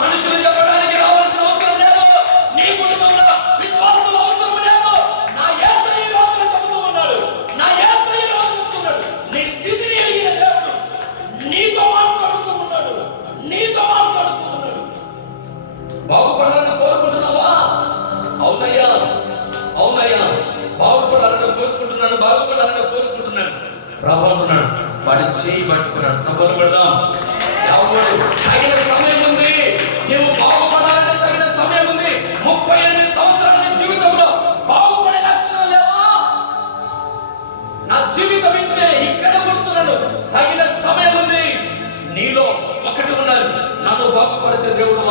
మనుషులు చెప్పడానికి రావాల్సిన అవసరం లేదు. నీ కుటుంబంలో విశ్వాసం అవసరం లేదు. నా యేసయ్య ఈ రోజున చెబుతూ ఉన్నాడు, నా యేసయ్య ఈ రోజు చెబుతున్నాడు. నీ స్థితిని ఎరిగిన దేవుడు నీతో మాట్లాడుతూ ఉన్నాడు. బాగుపడాలని కోరుకుంటున్నావా? అవునయ్యా, బాగుపడాలని కోరుకుంటున్నాను. ప్రభు అంటున్నాడు, వాడి చేయి పట్టుకున్నాడు. చప్పట్లు పెడదాం. ఎవరు తగిన సమయం ఉంది, నువ్వు బాగుపడాలంటే తగిన సమయం ఉంది. 38 సంవత్సరాల జీవితంలో బాగుపడే లక్షణాలు లేవా? నా జీవితం ఇంతే, ఇక్కడ కూర్చున్నాను. తగిన సమయం ఉంది. నీలో ఒకటి ఉన్నది, నన్ను బాగుపరిచే దేవుడు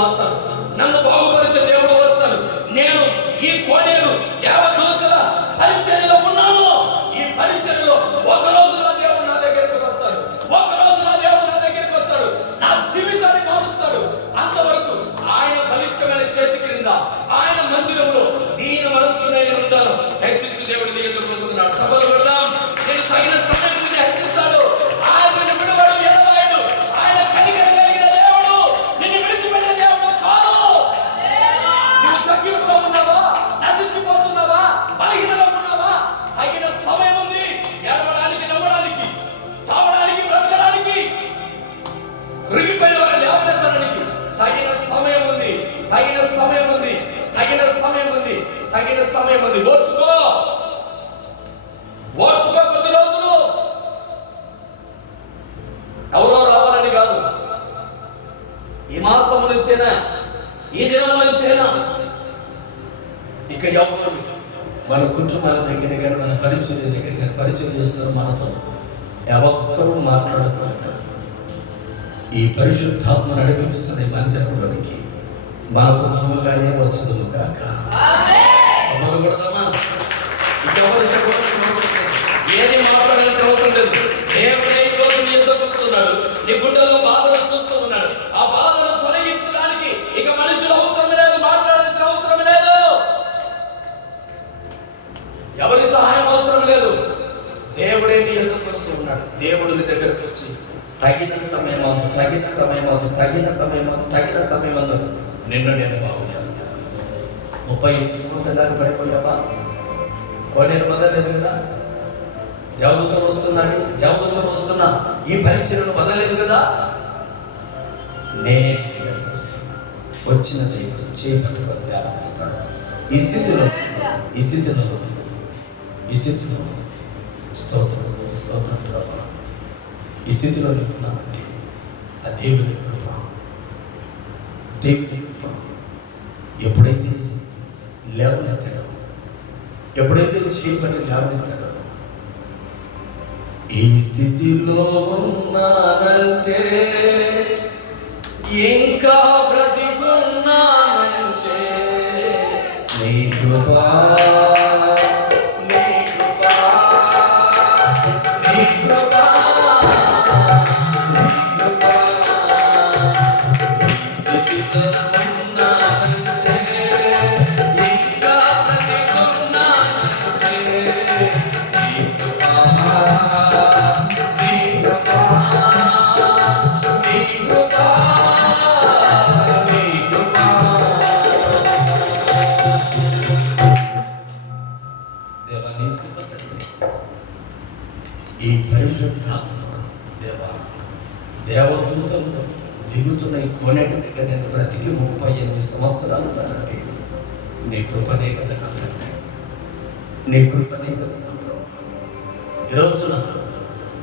వస్తాడు, నేను ఈ కోనేరు దేవదూతల పరిచర్యలో ఉన్నాను. ఈ పరిచర్యలో ఒక రోజు నా దేవుడు నా దగ్గరికి వస్తాడు, నా జీవితాన్ని మారుస్తాడు. అంతవరకు ఆయన బలిష్టమైన చేతి క్రింద, ఆయన మందిరంలో దీన మనస్సులో నేను ఉంటాను. హెచ్చించి దేవుడు నీ ఎదురుకు వస్తున్నాడు. సభలు పెడదాం. నేను తగిన సమయం హెచ్చిస్తాడు. ఆయన విడవడు, ఎడవాడు. ఆయన కనికర కలిగిన దేవుడు, నిన్ను విడిచిపెట్టిన దేవుడు కాదు. నువ్వు తగ్గింపులో ఉన్నావా, నశించిపోతున్నావా, బలహీనలో ఉన్నావా? తగిన సమయం ఉంది. ఏడవడానికి, నవ్వడానికి, చావడానికి, బ్రతకడానికి, కృంగిపోయిన వారు లేవనెత్తడానికి తగిన సమయం ఉంది. ఓర్చుకో కొద్ది రోజులు. ఎవరో రావాలని కాదు, ఈ మాసము నుంచేనా, ఈ దినం నుంచేనా. ఇక ఎవరు మన కుటుంబాల దగ్గర కానీ, మన పరిచయం దగ్గర కానీ పరిచయం చేస్తారు మనతో ఎవరు మాట్లాడుకోలేక ఈ పరిశుద్ధాత్మ నడిపించుతున్న మందిరంలోనికి మనకు మనముగానే వచ్చుదుము కాక. సభలు కొడదామా? ఇంకెవరు చెప్పవలసిన అవసరం లేదు, ఏది మాట్లాడాల్సిన అవసరం లేదు. దేవుడే ఈ రోజు నీ ఎదురుకు వస్తున్నాడు, నీ గుండెల్లో బాధలు చూస్తూ ఉన్నాడు. ఆ బాధను తొలగించడానికి ఇక మనుషులు అవసరం లేదు, మాట్లాడాల్సిన అవసరం లేదు, ఎవరి సహాయం అవసరం లేదు. దేవుడే నీ ఎదురుకు వస్తూ ఉన్నాడు. దేవుడు నీ దగ్గరకు వచ్చి తగిన సమయం నిన్ను నేను బాగు చేస్తాను. 38 సంవత్సరాలు పడిపోయావా? కోనేరు వదలలేదు కదా, దేవదూతలు వస్తున్నా ఈ పరిచయను వదలలేదు కదా. నేనే నీ దగ్గరకు వస్తున్నా, వచ్చిన చేయి పట్టుకొని లేవనెత్తుతాడు. ఈ స్థితిలో స్తోత్రం ప్రభా. ఈ స్థితిలో నీకున్నానంటే ఆ దేవుని కృప. ఎప్పుడైతే లేవనెత్తాడో, ఎప్పుడైతే చేపట్టి లేవనెత్తాడో, ఈ స్థితిలో ఉన్నానంటే, ఇంకా బ్రతికున్నానంటే నీ కృపా. ఈ పరిశుద్ధాత్మ దేవదూతలు దిగుతున్న ఈ కోనేటి దగ్గర నేను బ్రతికి 38 సంవత్సరాలు ఉన్నానంటే నీ కృపనే కదా నా తండ్రి, నీ కృపనే కదా నా ప్రభు. ఈరోజున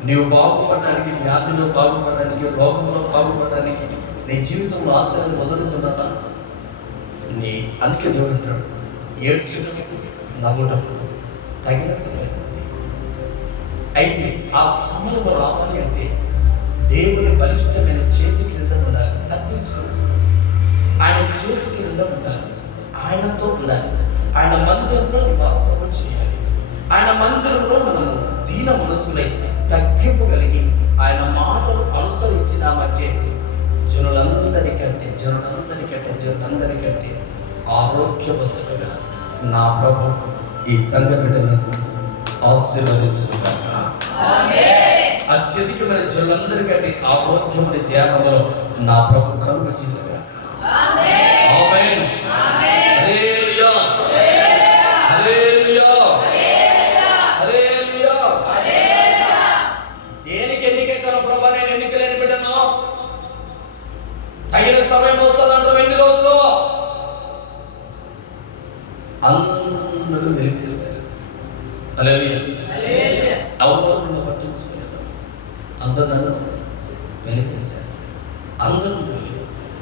నీవు బాగుపడడానికి, వ్యాధిలో బాగుపడడానికి, రోగంలో బాగుపడడానికి, నీ జీవితంలో ఆశలను వదులుకున్నావా? అందుకే దేవుడు అంటాడు, ఏడ్చుటకు నవ్వుటకు తగిన సమయం ఉంది. అయితే ఆ సమయం రావాలి అంటే దేవుని బలిష్టమైన చేతి క్రింద ఉండాలి, తప్పించుకోవాలి. ఆయన చేతి క్రింద ఉండాలి, ఆయనతో ఉండాలి, ఆయన మందిరంలో నివాసము చేయాలి. ఆయన మందిరంలో మనము దీన మనసులై తగ్గింపు కలిగి ఆయన మాటలు అనుసరించినామంటే జనులందరికంటే ఆరోగ్యవంతుడుగా నా ప్రభు ఈ సంఘ బిడ్డలను ఆశీర్వదించుగాక. అత్యధికమైన జనులందరికంటే ఆరోగ్యమైన దేహంలో నా ప్రభు కలుగు చేయగాక. ఆమేన్. హల్లెలూయా. హల్లెలూయా. హల్లెలూయా. దేనికి ఎన్నికైతాను ప్రభా? నేను ఎన్నికలేని బిడ్డను. తగిన సమయం వస్తుందంటాం. ఎన్ని రోజులు అందరూ వెలివేశారు. హల్లెలూయా. ఎవరు పట్టించుకోలేదు. అందరూ నన్ను వెలివేశారు. అందరూ వెలివేశారు.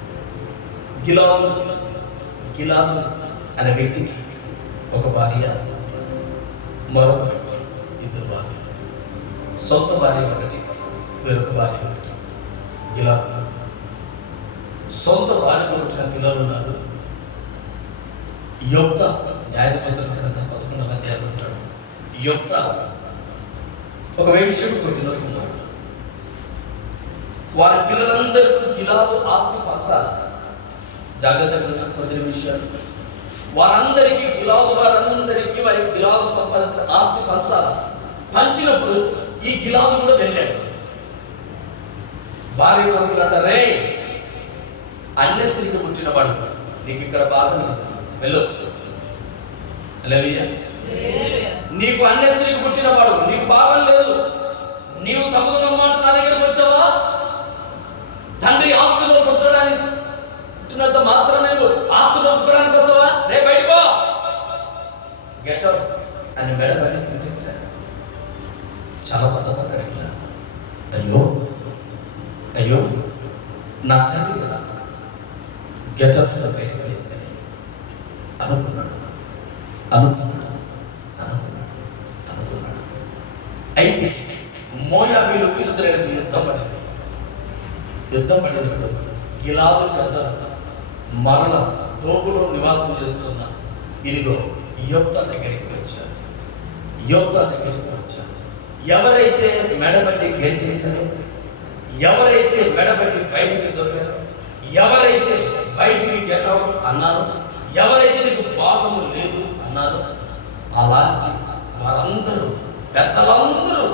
గిలాదు అనే వ్యక్తికి ఒక భార్య, మరొక వ్యక్తి, ఇద్దరు భార్యలు. సొంత భార్య ఒకటి, వేరొక భార్య ఒకటి. గిలాదు సొంత భార్య పుట్టిన పిల్లలు ఉన్నారు. యొప్తా న్యాయాధిపతుల గ్రంథం 11వ అధ్యాయంలో ఉంటాడు. యొప్తా ఒక వైశ్యుడు పుట్టిన కుమారుడు. వారి పిల్లలందరికీ గిలాదు ఆస్తి పంచాలి. జాగ్రత్తగా కొన్ని విషయాలు. వారందరికీ వారందరికీ వారి గిలాదు సంపాదించిన ఆస్తి పంచాలి. పంచినప్పుడు ఈ గిలాదు కూడా వెళ్ళాడు. భార్య కొడుకులు అంటారే, అన్య స్త్రీకి పుట్టిన వాడు నీకు ఇక్కడ భాగం లేదు, వెళ్ళు. హల్లెలూయా. నీకు అన్య స్త్రీకి పుట్టిన వాడు నీకు భాగం లేదు. నీవు తగుదనమాట నా దగ్గరకు వచ్చావా? తండ్రి ఆస్తులో పుట్టడానికి పుట్టినంత మాత్రం లేదు ఆస్తులు పంచుకోవడానికి వస్తావా? రే బయటకో, గెట్ అవుట్ అని మెడబడి పిలిపించారు. చాలా బాధపడ్డాడు గిలాదు. అయ్యో నా తండ్రి కదా, గెటప్లో బయట పడేస్తాను అనుకున్నాడు. అయితే మోయాబీలు ఇశ్రాయేలుకు యుద్ధం పడినప్పుడు గిలాదు పెద్దలు మరల తోపులో నివాసం చేస్తున్న ఇదిగో యొప్తా దగ్గరికి వచ్చారు. ఎవరైతే మెడబట్టి గెంటేశారో, ఎవరైతే మెడబట్టి బయటికి దొరికారో, ఎవరైతే బయటికి గెటౌట్ అన్నారో, ఎవరైతే నీకు భాగము లేదు అన్నారో, అలాంటి వారందరూ పెద్దలందరూ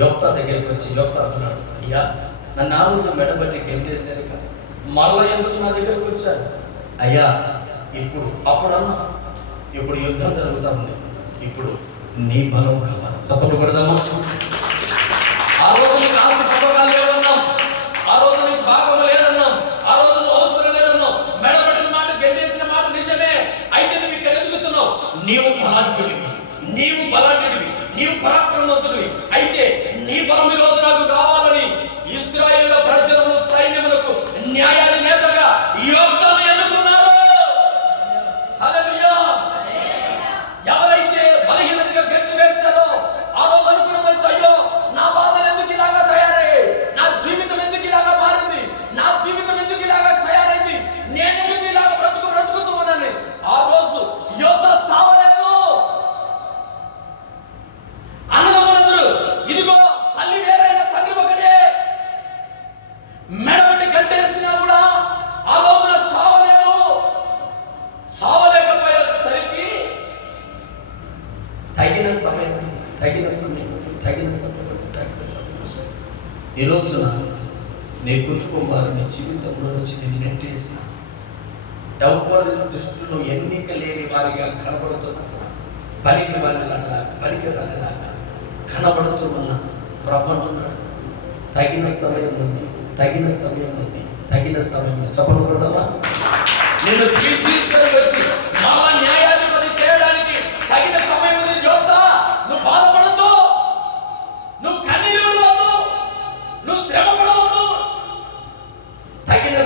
యొప్తా దగ్గరికి వచ్చి యొప్తా అంటున్నాడు, అయ్యా నన్ను ఆ రోజు మెడబట్టి గెంటేశారు, మరల ఎందుకు నా దగ్గరకు వచ్చారు? అయ్యా అప్పుడన్నా ఇప్పుడు యుద్ధం జరుగుతూ ఉంది, ఇప్పుడు నీ బలం కావాలి. చప్పట్లు కొడదామా? ఆ రోజు నీకు ఆస్తి పథకాలు లేవన్నాం, ఆ రోజు నీకు భాగం లేదన్నాం, ఆ రోజు నువ్వు అవసరం లేదన్నావు, మెడబట్టిన మాట గెంటేసిన మాట నిజమే. అయితే నువ్వు ఇక్కడ ఎదుగుతున్నావు. నీవు బలాఢ్యుడివి, నీవు పరాక్రమవంతుడివి. అయితే నీ బలం ఈ రోజు నాకు కావాలని ఇశ్రాయేలు ప్రజలను సైన్యములకు న్యాయాధినేతగా యొప్తాను ఎన్నుకున్నారు. హల్లెలూయా. ఎవరైతే బలహీనతగా గట్టి వేశారో ఆ రోజు అనుకున్న మనిషి, అయ్యో నా బాధలు ఎందుకు ఇలాగా తయారయ్యాయి, నా జీవితం ఎందుకు ఇలాగా మారింది, నా జీవితం ఎందుకు ఇలాగా తయారైంది, నేను ఎందుకు ఇలాగా బ్రతుకుతూ ఉన్నాను. ఆ రోజు యోధ చావలేదు. అన్నదమ్ములందరూ ఇదిగో తల్లి వేరైన తండ్రి ఒకటే, మెడబట్టి గంటేసినా కూడా ఆ రోజున చావలేకపోయేసరికి తగిన సమయం ఈ రోజున నీ కుటుంబం వారు నీ జీవితంలో నుంచి నేను నెట్టేసిన ఎవరి దృష్టిలో ఎన్నిక లేని వారిగా కనబడుతున్నా, పనికి వాళ్ళలాగా కనబడుతున్న ప్రభంటున్నాడు. తగిన సమయం ఉంది చెప్పకూడదా? నేను తీసుకొని వచ్చి మళ్ళా న్యాయాధిపతి చేయడానికి తగిన సమయం ఉంది. యోధా, నువ్వు బాధపడద్దు, నువ్వు కన్నీరు విడవద్దు, నువ్వు శ్రమ పడవద్దు. తగిన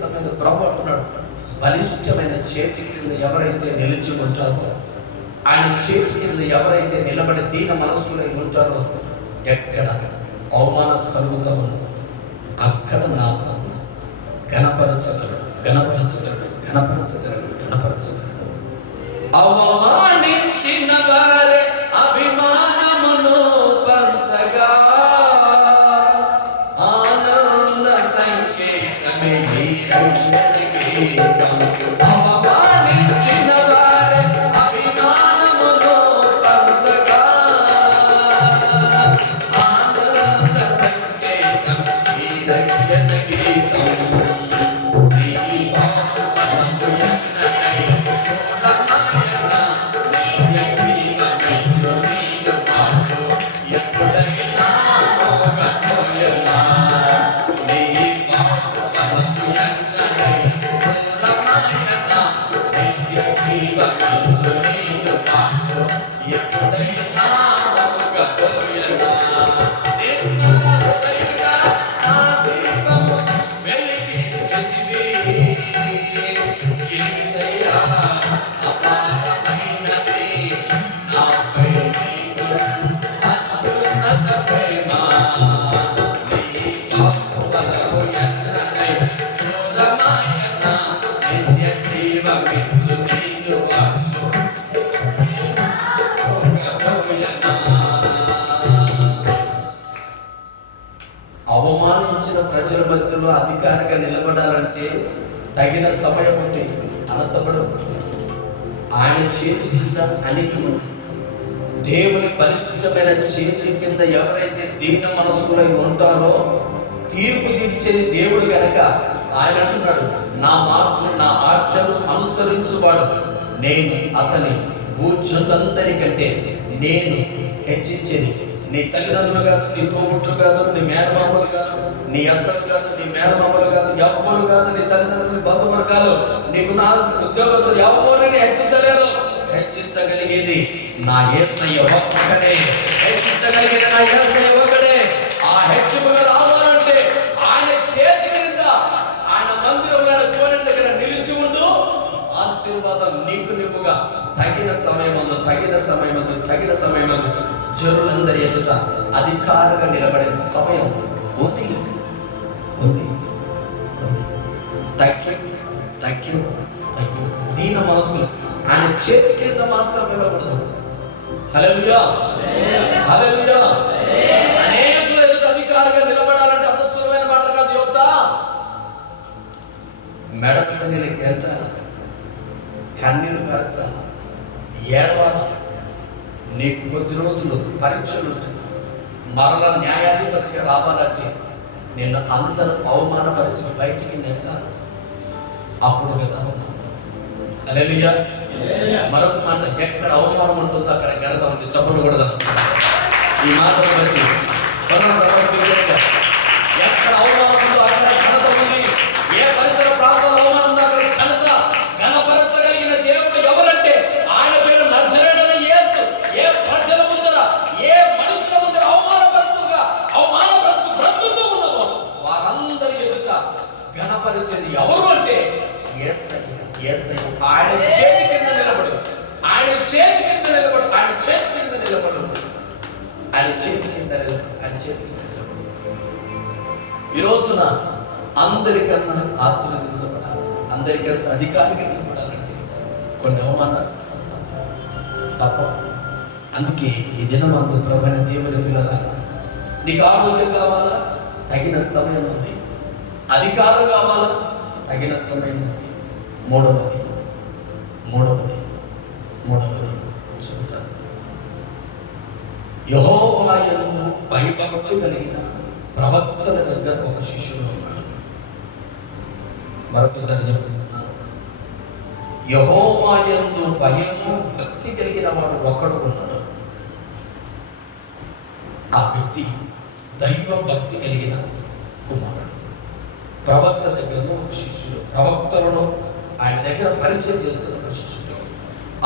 సమయం ప్రభు అంటున్నాడు. బలిష్టమైన చేతి క్రింద ఎవరైతే నిలిచి ఉంటారో, ఆయన చేతి కింద ఎవరైతే నిలబడి దీన మనసులో ఉంటారో, ఎక్కడ అవమానం కలుగుతూ ఉందో అక్కడ నా ప్రభు గణపరచగలడు. ఘనపరచగలడు. అవమానించిన వారే అభిమానమును పంచగా ఆనంద సంకేతమే నీ రక్షణ గీతం. అవమానించిన వారే అభిమానమును పంచగా ఆనంద సంకేతం నీ రక్షణ గీతం. అవమానించిన ప్రజల మధ్యలో అధికారిగా నిలబడాలంటే తగిన సమయం ఉంటే అనచబడు. ఆయన చేతి కింద అణిగి ఉంది. దేవుని పరిశుద్ధమైన చేతి కింద ఎవరైతే దీన మనసులై ఉంటారో తీర్పు తీర్చేది దేవుడు గనక ఆయన అంటున్నాడు, నా ఆజ్ఞలు అనుసరించువాడు నేను అతని భూజనులందరికంటే నేను హెచ్చించేది. నీ తల్లిదండ్రులు కాదు, నీ తోబుట్టులు కాదు, నీ మేనమామలు కాదు, నీ అత్తలు కాదు, నీ మేనమామలు కాదు, ఎవ్వరు కాదు, నీ తల్లిదండ్రులు, బంధువర్గాలు, నీకు నా ఉద్యోగస్తులు ఎవరిని హెచ్చించలేరు. హెచ్చించగలిగేది నా యేసయ్య ఒక్కడే. హెచ్చించగలిగేది నా యేసయ్య ఒక్కడే. ఆ హెచ్చింపుగా రావాలంటే ఆయన చేతి కింద ఆయన మందిరంలో కోరిన దగ్గర నిలిచి ఉండు. ఆశీర్వాదం నీకు నువ్వుగా తగిన సమయమందు జనులందరి ఎదుట అధికారంగా నిలబడే సమయం ఉంది. దీన మనసులు ఆయన చేతి కింద మాత్రం నిలబడదు. హల్లెలూయా, హల్లెలూయా. అనేకుల ఎదుట అధికారంగా నిలబడాలంటే అంత సులభమైన మాట కాదు. యోధ మెడపట నేను గెంటాను, కన్నీరు పెరచాలి, ఏడవాలా. నీకు కొద్ది రోజులు పరీక్షలు ఉంటాయి. మరలా న్యాయాధిపతిగా రావాలంటే నిన్ను అందరూ అవమానపరిచి బయటికి నెట్టాను. అప్పుడు కదా ఉన్నాను. హల్లెలూయా. మరొక మాట, ఎక్కడ అవమానం ఉంటుందో అక్కడ ఘనత ఉంది. చప్పట్లు కూడా ఈ మాటను బట్టి ఎక్కడ అవమానం ఉందో అక్కడ ఘనత ఉంది. ఏ పరిసర ప్రాంతాల్లో అవమానం ఉందో అక్కడ ఘనత. ఘనపరచగలిగిన దేవుడు ఎవరంటే ఆయన పేరు నజరేయుడైన యేసు. ఏ ప్రజల ముందర, ఏ మనుషుల ముందర అవమాన బ్రతుకుతూ ఉన్నదో వారందరి ఎదుట ఘనపరిచేది ఎవరు అంటే యేసయ్య. ఆయన చేతి కింద నిలబడు. ఈ రోజున అందరికన్నా ఆశీర్వదించబడాలి, అందరికన్నా అధికారిగా నిలబడాలంటే కొన్ని అవమానాలు తప్ప. అందుకే ఈ దినమందు ప్రభువైన దేవుని పిల్లలారా, నీకు ఆరోగ్యం కావాలా? తగిన సమయం ఉంది. అధికారం కావాలా? తగిన సమయం ఉంది. మూడవది చెబుతాను. యెహోవా యందు భయభక్తి కలిగిన ప్రవక్తల దగ్గర ఒక శిష్యుడు ఉన్నాడు. మరొకసారి చెప్తున్నాను, యెహోవా యందు భయము భక్తి కలిగిన వాడు ఒకడు ఉన్నాడు. ఆ వ్యక్తి దైవ భక్తి కలిగిన కుమారుడు. ప్రవక్త దగ్గరలో ఒక శిష్యుడు, ప్రవక్తలను ఆయన దగ్గర పరిచయం చేస్తున్న ఒక శిష్యుడు.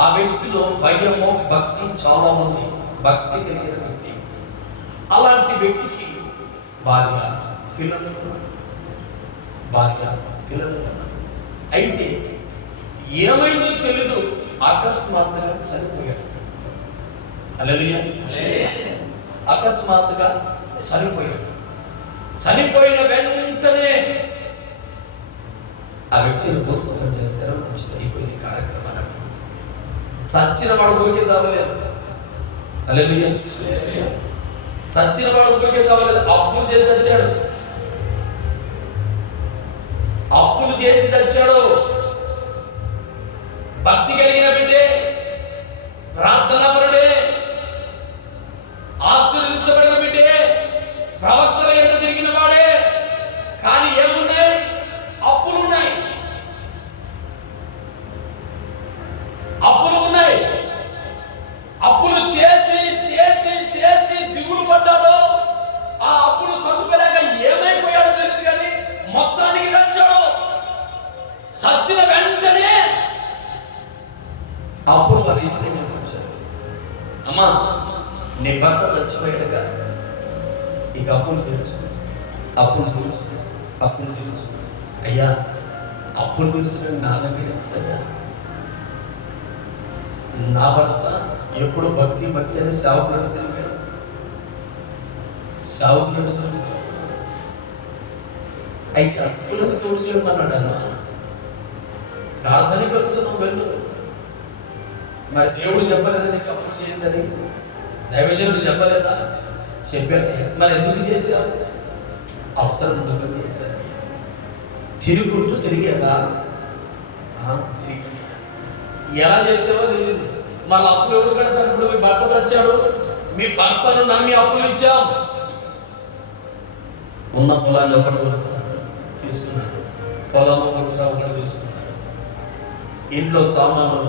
ఆ వ్యక్తిలో భయము భక్తి చాలా ఉంది. భక్తి కలిగిన వ్యక్తి. అలాంటి వ్యక్తికి భార్య పిల్లలు ఉన్నారు. అయితే ఏమైందో తెలీదు, అకస్మాత్తుగా చనిపోయాడు. హల్లెలూయా. అకస్మాత్తుగా చనిపోయాడు. చనిపోయిన వెంటనే ఆ వ్యక్తిని పుస్తకం చేశారు, మంచిది అయిపోయింది కార్యక్రమాన్ని. చచ్చిన వాడు ఊరికే చావలేదు. హల్లెలూయా. చచ్చిన వాడు ఊరికే చావలేదు, అప్పులు చేసి చచ్చాడు. అప్పులు చేసి చచ్చాడు. భక్తి కలిగిన బిడ్డే, ప్రార్థనాపరుడే, ఆశీర్వదించబడిన బిడ్డే, ప్రవక్తల ఎంట తిరిగిన వాడే. కానీ ఏమున్నాయి? అప్పులు ఉన్నాయి. అప్పులు ఉన్నాయి. అప్పులు చేసి చేసి చేసి దిగులు పడ్డాడో, ఆ అప్పులు తట్టుకోలేక ఏమైపోయాడో తెలియదు, కానీ మొత్తానికి చచ్చాడు. చచ్చిన వెంటనే అప్పుడు వారి ఇంటి దగ్గరికి వచ్చారు. అమ్మా, నీ భర్త చచ్చిపోయాడుగా, ఇక అప్పులు తెలుసు, అప్పులు తెలుసు, అప్పులు తెలుసు. అయ్యా, అప్పులు తెలుసు నా దగ్గరే ఉందయ్యా. నా భర్త ఎప్పుడు భక్తి భక్తి అని సేవకున్నట్టు తిరిగాడు, సేవకున్నట్టు తిరుగుతాడు. అయితే అప్పులను తోడు చేయమన్నాడు అన్న. ప్రార్థన పెడుతున్నావు వెళ్ళు. మరి దేవుడు చెప్పలేదా నీకు అప్పుడు చేయందని? దైవజనుడు చెప్పలేదా? చెప్పానయ్యా. మరి ఎందుకు చేశావు? అవసరం ఎందుకు చేశాను. తిరుగుంటూ తిరిగారా? తిరిగి ఎలా చేసావో తెలియదు. మళ్ళీ అప్పులు ఎవరు కడతారు? ఇప్పుడు మీ భర్త తెచ్చాడు, మీ భర్తను నమ్మి అప్పులు ఇచ్చాం. ఉన్న పొలాన్ని ఒకటి కొనుక్కున్నాడు, తీసుకున్నాడు. పొలం ఒకటి ఒకటి తీసుకున్నాడు. ఇంట్లో సామాన్లు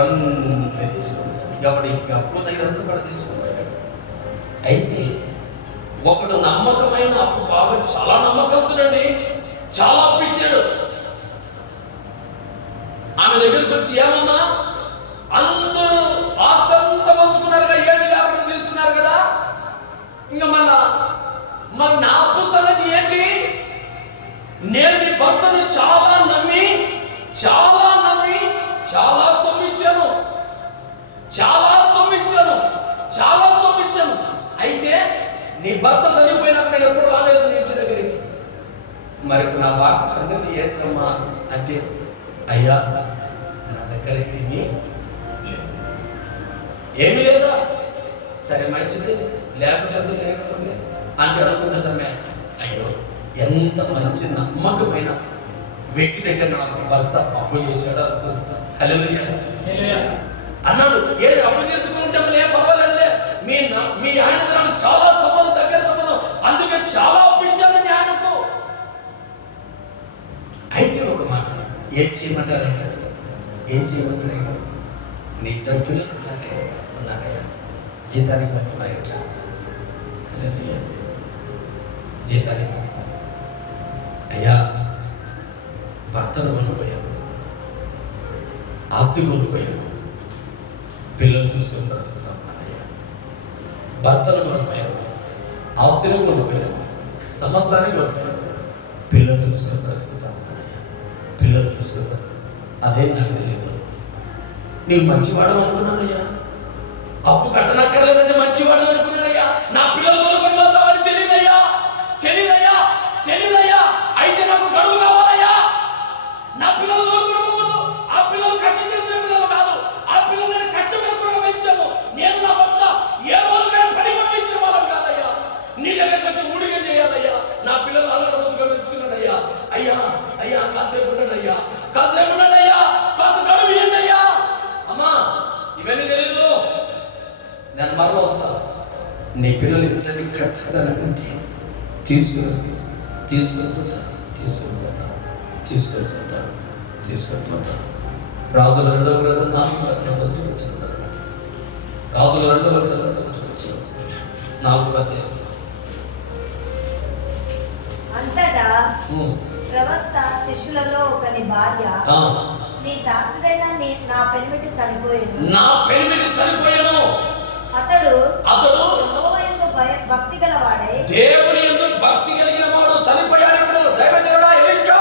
అన్నీ తీసుకున్నాడు. కాబట్టి అప్పు తగినంత కూడా తీసుకున్నాడు. అయితే ఒకడు నమ్మకమైన అప్పు బాగా చాలా నమ్మకస్తుడండి, చాలా అప్పు ఇచ్చాడు. ఆమె దగ్గరికి వచ్చి ఏమన్నా, అందరూ ఆస్తి అంతా పంచుకున్నారు కదా, ఏమి లేకుండా తీసుకున్నారు కదా, ఇంకా మళ్ళీ నా అప్పు సంగతి ఏంటి? నేను నీ భర్తను చాలా నమ్మి చాలా సొమ్మిచ్చాను, చాలా సొమ్మిచ్చాను. అయితే నీ భర్త చనిపోయినప్పుడు నేను ఎప్పుడు రాలేదు నీ ఇంటి దగ్గరికి. మరి నా భర్త సంగతి ఏంటమ్మా అంటే, అయ్యా నా దగ్గర ఏమీ లేదా? సరే మంచిది, లేకపోతే అంటే అనుకున్నదమ్మే. అయ్యో, ఎంత మంచి నమ్మకమైన వ్యక్తి దగ్గర నా భర్త అప్పు చేశాడు అనుకుంది. హల్లెలూయా అన్నాడు. ఏది అప్పు తీసుకుంటాంలే, పర్వాలేదులే, మీ ఆయనతో నాకు చాలా సంబంధం, దగ్గర సంబంధం, అందుకే చాలా అప్పు ఇచ్చాను మీ ఆయనకు. అయితే ఒక మాట, ఏం చేయమంటారే కాదు, ఏం చేయమంటారే కాదు, నీ ఇద్దరు పిల్లలు ఉన్నారయ్యా, జీతానికి పడుతున్నాయట. హల్లెలూయా. జీతానికి అయ్యా, భర్తను కోల్పోయాను, ఆస్తి కోల్పోయాను, పిల్లలు చూసుకొని బ్రతుకుతాను అయ్యా. భర్తను కోల్పోయాను, ఆస్తిని కోల్పోయాను, సమస్తాన్ని కోల్పోయాను, పిల్లలు చూసుకొని బ్రతుకుతాను అయ్యా. పిల్లలు చూసుకొని అదే నాకు తెలియదు. నీవు మంచివాడు అనుకున్నానయ్యా, అప్పు కట్టనక్కర్లేదంటే మంచివాడు అనుకున్నానయ్యా. నా పిల్లలు కోల్కొని పోతామని తెలియదయ్యా. అయితే నాకు గడువు కావాలయ్యా. నా పిల్లలు కోరుకోకూడదు. ఆ పిల్లలు కష్టం చేసిన పిల్లలు కాదు, ఆ పిల్లలను కష్టమైన కూడా పెంచాము. నేను నా భర్త ఏ రోజుకైనా పని పంపించిన వాళ్ళం కాదయ్యా. నీ దగ్గరికి వచ్చి ఊడిగా చేయాలయ్యా. నా పిల్లలు అల్లరి రోజుగా పెంచుకున్నాడయ్యా. అయ్యా కాసేపు ఉన్నాడయ్యా, కాస్త గడువు ఇవ్వండి అయ్యా. అమ్మా, ఇవన్నీ తెలీదు, నేను మరలో వస్తాను. నీ పిల్లలు ఇద్దరికి ఖచ్చితంగా తీసుకొని పోతా. రాజుల 2వ గ్రంథం 4వ అధ్యాయం మొదటి వచనం. రాజుల 2వ గ్రంథం మొదటి వచనం 4వ అధ్యాయం. అంతటా ప్రవక్త శిష్యులలో ఒకని భార్య, నీ దాసుడైన నా పెనిమిటి చనిపోయాను. అతడు యెహోవాయందు భక్తి గలవాడే, దేవుని యందు భక్తి కలిగిన వాడు చనిపోయాడు. ఇప్పుడు దైవజనుడా ఎలీషా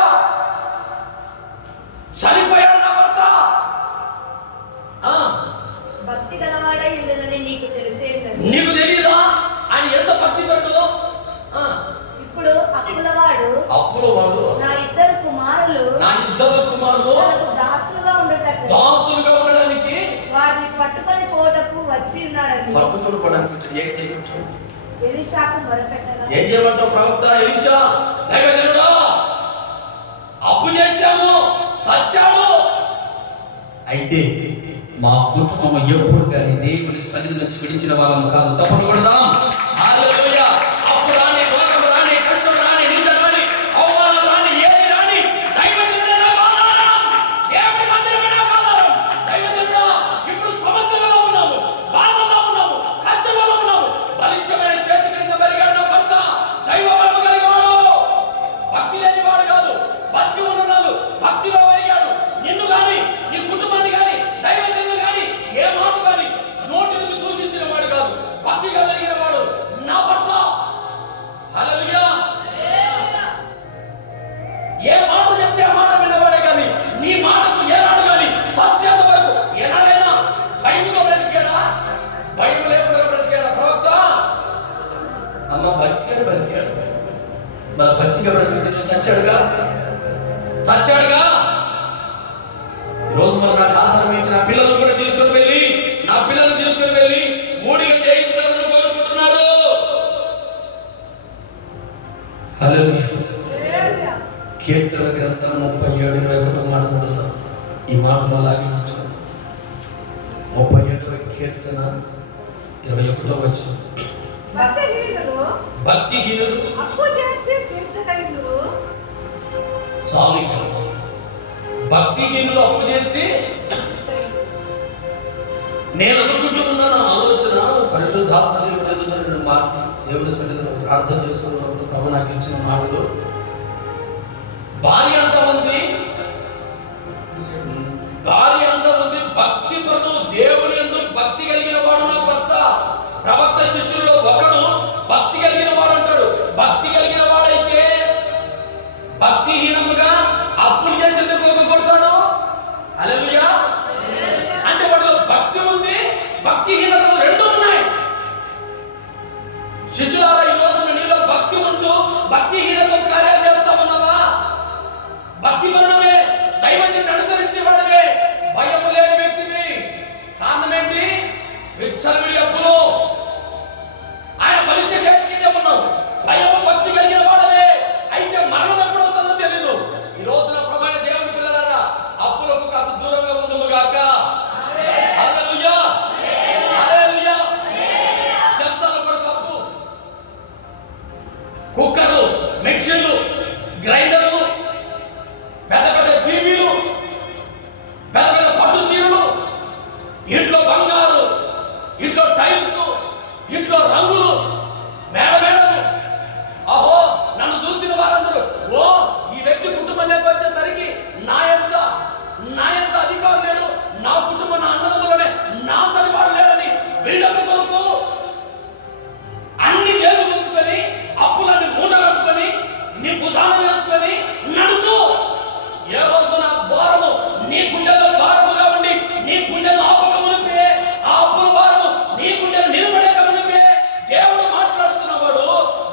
చనిపోయాడు. నా భర్త భక్తి గలవాడై ఉండనని నీకు తెలిసే. నీకు తెలియదా ఆయన ఎంత భక్తి పరుడు? ఇప్పుడు అప్పులవాడు నా 2 కుమారులు తోడుపడడానికి వచ్చాడు. ఏం చేయమంటావు? ఎలీషాకు మొరపెట్టగా ఏం చేయమంటావు ప్రవక్త? ఎలీషా దైవజనుడా, అప్పు చేశాము, చచ్చాడు, అయితే మా కుటుంబం ఎప్పుడు కానీ దేవుని సన్నిధి నుంచి విడిచిన వాళ్ళం కాదు. చప్పట్లు కొడదాం. హల్లెలూయా. అప్పు రాని, రోగం రాని, కష్టం రాని, నింద రాని, అవమానం రాని, ఏది రాని, దైవజనుడే నాకు ఆధారం, దేవుని మందిరమే నాకు ఆధారం. దైవజనుడా, ఇప్పుడు సమస్యలలో ఉన్నాము, బాధల్లో ఉన్నాము, కష్టంలో ఉన్నాము, బలిష్టమైన చేతి క్రింద పెరిగాడు నా భర్త, దైవ బలము కలిగినవాడు, భక్తి లేని వాడు కాదు, బతికి ఉన్నాడు, భక్తిలో పెరిగాడు. నిన్ను కానీ నీ కుటుంబాన్ని కానీ దైవజనులు కానీ ఏ మాట కానీ నోటి నుంచి దూషించిన వాడు కాదు, భక్తిగా పెరిగిన వాడు నా భర్త. హల్లెలూయా. ఏ మాట చెప్తే ఆ మాట విన్నవాడే కానీ నీ మాటకు ఏనాడు కానీ చచ్చేంత వరకు ఏనాడైనా భయంతో బ్రతికాడా? భయం లేకుండా బ్రతికాడా ప్రవక్త? అమ్మ భక్తిగానే బ్రతికాడు. మన భక్తిగా బ్రతికితే చచ్చాడుగా, చచ్చాడుగా. ఈరోజు మరి నాకు ఆధారం ఏంటి? నా పిల్లలను కూడా తీసుకుని వెళ్ళి, నా పిల్లలను తీసుకుని వెళ్ళి మూడిగా జయించాలని కోరుకుంటున్నారు. హల్లెలూయా. కీర్తన గ్రంథం 37:21 మాట చదువుతాం. ఈ మాటను అలాగే ఉంచుకుందాం. 37వ కీర్తన 21వ వచనం. భక్తిహీనులు అప్పు చేసి తీర్చగలిగినరు. చాలు ఇక్కడ. భక్తిహీనులు అప్పు చేసి, నేను అనుకుంటున్నాను ఆలోచన పరిశుద్ధాత్మ దేవుని ఎదుట నేను దేవుడి సన్నిధిలో ప్రార్థన చేస్తున్నప్పుడు ప్రభు నాకు ఇచ్చిన మాటలు, భార్య అంతమంది భక్తి పరుడు, దేవుని యందు భక్తి కలిగిన వాడు నా భర్త. ప్రవక్త శిష్యుల్లో ఒకడు భక్తి కలిగిన వాడు అంటాడు. భక్తి కలిగిన వాడైతే భక్తిహీనముగా అప్పులు చేసేందుకు ఒక కొడతాడు. హల్లెలూయా. అంటే వాడిలో భక్తి ఉంది, భక్తిహీనత రెండు ఉన్నాయి. శిష్యులారా, ఈ రోజున నీలో భక్తి ఉంటూ భక్తిహీనత కార్యాలు చేస్తా ఉన్నావా? భక్తి పరుడవే, దైవజనుని అనుసరించే వాడవే, భయము లేని వ్యక్తివి. కారణం ఏంటి? విచ్చలవిడి అప్పులు. ఆయన బలిష్ట చేతి కింద ఉన్నావు. భయము భక్తి కలిగిన వాడవే, అయితే మరణం ఎప్పుడు వస్తుందో తెలీదు. ఈ రోజున ప్రభువైన దేవుని పిల్లలారా, అప్పులకు కాస్త దూరంగా ఉండుము గాక. హల్లెలూయా. హల్లెలూయా. జల్సాల కొరకు అప్పు, కుక్కర్లు, మిక్సీలు, గ్రైండర్లు, పెద్ద పెద్ద టీవీలు, పెద్ద పెద్ద పట్టు చీరలు, ఇంట్లో బంగారు, ఇంట్లో టైల్స్, ఇంట్లో రంగులు, మేడలు. అహో, నన్ను చూసిన వారందరూ, ఓ ఈ వ్యక్తి కుటుంబం లేకొచ్చేసరికి నా ఎంత అధికారం లేడు, నా కుటుంబం నా అన్నదమ్ములనే నా అంతటి వాడు లేడని బిల్డప్ కొరకు అన్ని చేసి ఉంచుకొని అప్పులన్నీ మూట కట్టుకొని నీ భుజాన వేసుకొని నడుచు. ఏ రోజు నా భారము నీ గుండెలో భారముగా ఉండి నీ గుండెను ఆపక మునిపే, ఆ అప్పుల భారము నీ గుండెను నిలబడక మునిపే దేవుడు మాట్లాడుతున్నవాడు.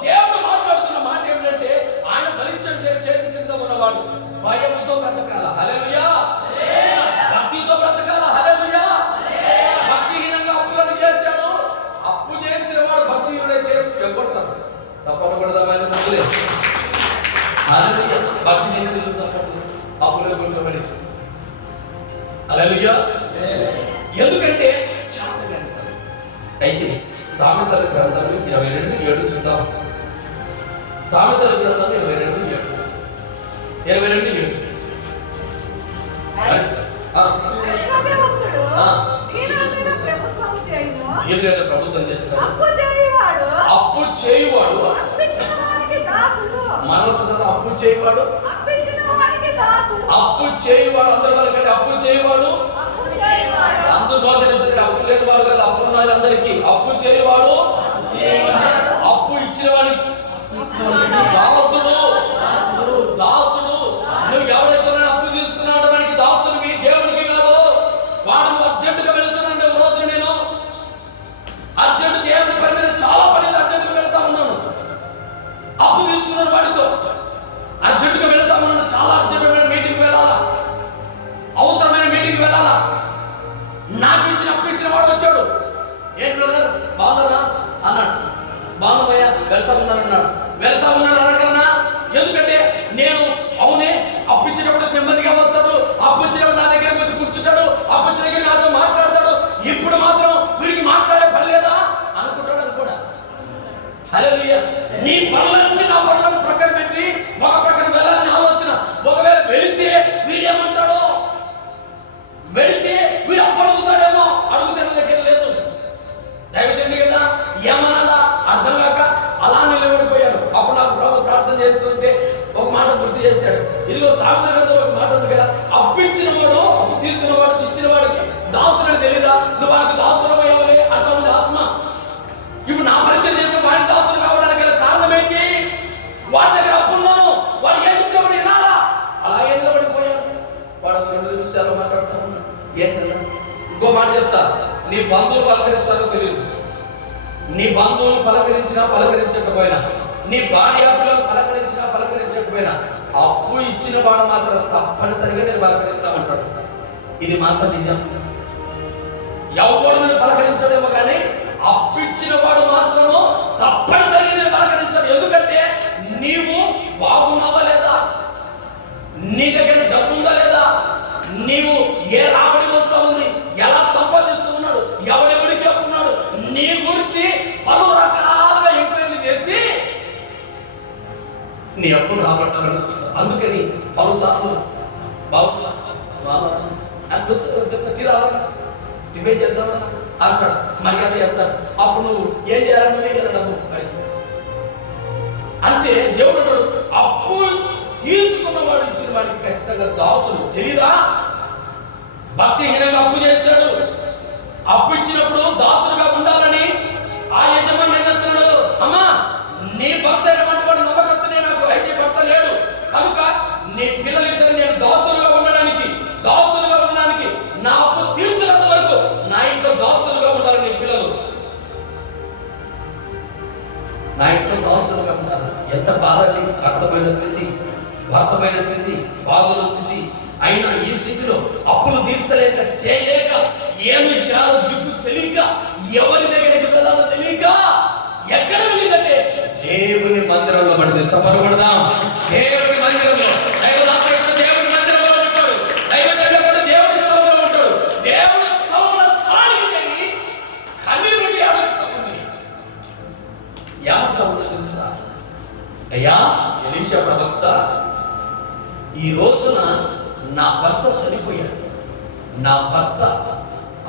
దేవుడు మాట్లాడుతున్న మాట ఏమిటంటే, ఆయన బలిష్ట చేతి కింద ఉన్నవాడు భయముతో బ్రతకాల. హల్లెలూయా. భక్తితో బ్రతకాల. హల్లెలూయా. భక్తిహీనంగా అప్పులను చేశాడు. అప్పు చేసిన వాడు భక్తిహీనుడైతే ఎగ్గొడతాడు. చప్పట్లు కొడదామైన మంచిదే. హల్లెలూయా. భక్తిహీనుడు చప్పట్లు, అప్పులు ఎగ్గొట్టబడి. హల్లెలూయా. ఎందుకంటే చేతగానితనం. అయితే సామెతల గ్రంథం 22:7 చూద్దాం. సామెతల గ్రంథం 22:7. ఐశ్వర్యవంతుడు దీనుల మీద ప్రభుత్వము చేయును. దీనుల ప్రభుత్వం చేస్తాడు. అప్పు చేయువాడు అప్పించిన వానికి దాసుడు. మనకు అప్పు చేయువాడు, అప్పించిన వానికి దాసుడు. అప్పు చేయువాడు. అందరి వాళ్ళకంటే అప్పు చేయువాడు. అందరూ నోరు తెలిసరికి అప్పు లేని వాడు కదా, అప్పు ఉన్న వాళ్ళందరికీ అప్పు చేయువాడు, అప్పు ఇచ్చిన వాడికి దాసుడు. దాసుడు. నువ్వు ఎవడైతే అప్పు తీసుకున్నాడో వానికి దాసుడివి, దేవుడికి కాదు. వాడు నువ్వు అర్జెంటుగా వెళుతున్నాడు. ఒక రోజు నేను అర్జెంటు దేవుడి పని మీద చాలా పని అర్జెంటుగా వెళ్తా ఉన్నాను. అప్పు తీసుకున్నాను వాడితో, అర్జెంటుగా వెళ్తా ఉన్నాను. చాలా అర్జెంటుగా మీటింగ్ వెళ్ళాలా, అవసరమైన మీటింగ్ వెళ్ళాలా. ఏం బ్రదర్ బాగున్నారా అన్నాడు. బాగున్నామయ్యా, వెళ్తా ఉన్నాను అన్నాడు. వెళ్తా ఉన్నాను అనగలనా? ఎందుకంటే నేను అవునే అప్పు ఇచ్చినప్పుడు నెమ్మదిగా వస్తాడు, అప్పు ఇచ్చినప్పుడు నా దగ్గర వచ్చి కూర్చుంటాడు, అప్పు ఇచ్చిన దగ్గర నాతో మాట్లాడతాడు, ఇప్పుడు మాత్రం వీడికి మాట్లాడే పని లేదా అనుకుంటాడు అనుకోడా? హల్లెలూయా. నీ పనులన్నీ నా పనులను ప్రక్కన పెట్టి ఒక ప్రక్కన వెళ్ళాలని ఆలోచన. ఒకవేళ వెళితే వీడేమంటాడో, వెళితే వీడు అప్పు అడుగుతాడేమో, అడుగుతే దగ్గర లేదు. దైవజనుడు కదా, ఏమనాలా అర్థం కాక అలా నిలబడిపోయాను. అప్పుడు నాకు ప్రభు ప్రార్థన చేస్తుంటే ఒక మాట గుర్తు చేశాడు. ఇదిగో సామెతల గ్రంథంలో ఒక మాట ఉంది కదా, అప్పు ఇచ్చిన వాడు అప్పు తీసుకున్న వాడు ఇచ్చిన వాడికి దాసుడు తెలీదా? నువ్వు వాడికి దాసుడమయ్యవలే అంటావు ఆత్మ. ఇప్పుడు నా పరిచయం చెప్పి వాడి దాసులు కావడానికి గల కారణం ఏంటి? వాడి దగ్గర అప్పున్నాను, వాడు ఏం చెప్పబడి వినాలా? అలాగే నిలబడిపోయాను. వాడు ఒక 2 నిమిషాలు మాట్లాడుతూ ఉన్నాడు. ఏంటన్నా? ఇంకో మాట చెప్తా, నీ బంధువులు పలకరిస్తారో తెలియదు. నీ బంధువులు పలకరించినా పలకరించకపోయినా, నీ భార్య పిల్లలు పలకరించినా పలకరించకపోయినా, అప్పు ఇచ్చిన వాడు మాత్రం తప్పనిసరిగా నేను పలకరిస్తామంటాడు. ఇది మాత్రం నిజం. ఎవడు నేను పలకరించడేమో కానీ అప్పు ఇచ్చిన వాడు మాత్రము తప్పనిసరిగా నేను పలకరిస్తాడు. ఎందుకంటే నీవు బాగున్నావా లేదా, నీ దగ్గర డబ్బు ఉందా లేదా, నీవు ఏ రాబడి వస్తా ఉంది, ఎలా సంపాదిస్తూ ఉన్నాడు, ఎవడెవడికి అప్పున్నాడు, నీ గురించి పలు రకాలుగా ఎంక్వైరీ చేసి నీ అప్పును రాబట్టాలని చూస్తాడు. అందుకని పలుసార్లు బాగుందా తీరావాలా, డిబేట్ చేద్దామా అంటాడు, మర్యాద చేస్తాడు. అప్పుడు నువ్వు ఏం చేయాలని వేయాలి డబ్బు అడిగి. అంటే దేవుడు అప్పు తీసుకున్నవాడు ఇచ్చిన వాడికి ఖచ్చితంగా దాసుడు. తెలీదా? భక్తిహీనంగా అప్పు చేశాడు. అప్పు ఇచ్చినప్పుడు దాసుడుగా ఉండాలని ఆ యజమాని ఏం చేస్తున్నాడు? అమ్మా, నీ భర్త ఎటువంటి వాడు నమ్మకస్తునే, నాకు అయితే భర్త లేడు కనుక నీ పిల్లలిద్దరు నేను దాసులుగా ఉండడానికి నా అప్పు తీర్చినంత వరకు నా ఇంట్లో దాసులుగా ఉండాలి. నీ పిల్లలు నా ఇంట్లో దాసులుగా ఉండాలి. ఎంత బాధని, భర్తమైన స్థితి, బాధల స్థితి. అయినా ఈ స్థితిలో అప్పులు తీర్చలేక, చేయలేక, ఏమి చేయాలో దిక్కు తెలియక, ఎవరి దగ్గరికి వెళ్ళాలో తెలియక ఎక్కడ వెళ్ళిందంటే దేవుని మందిరంలో పడింది. చెప్పబడదాం, దేవుని మందిరంలో. దైవదాసుడు దేవుని మందిరంలో ఉంటాడు, దైవజనుడు దేవుని స్థలంలో ఉంటాడు. దేవుని స్థలంలో స్థానికి వెళ్ళి కన్నీరు పెట్టి ఏడుస్తూ ఉంది. ఏమంటా ఉందో తెలుసా? అయ్యా ఎలీషా ప్రవక్త, ఈ రోజున నా భర్త చనిపోయాడు. నా భర్త,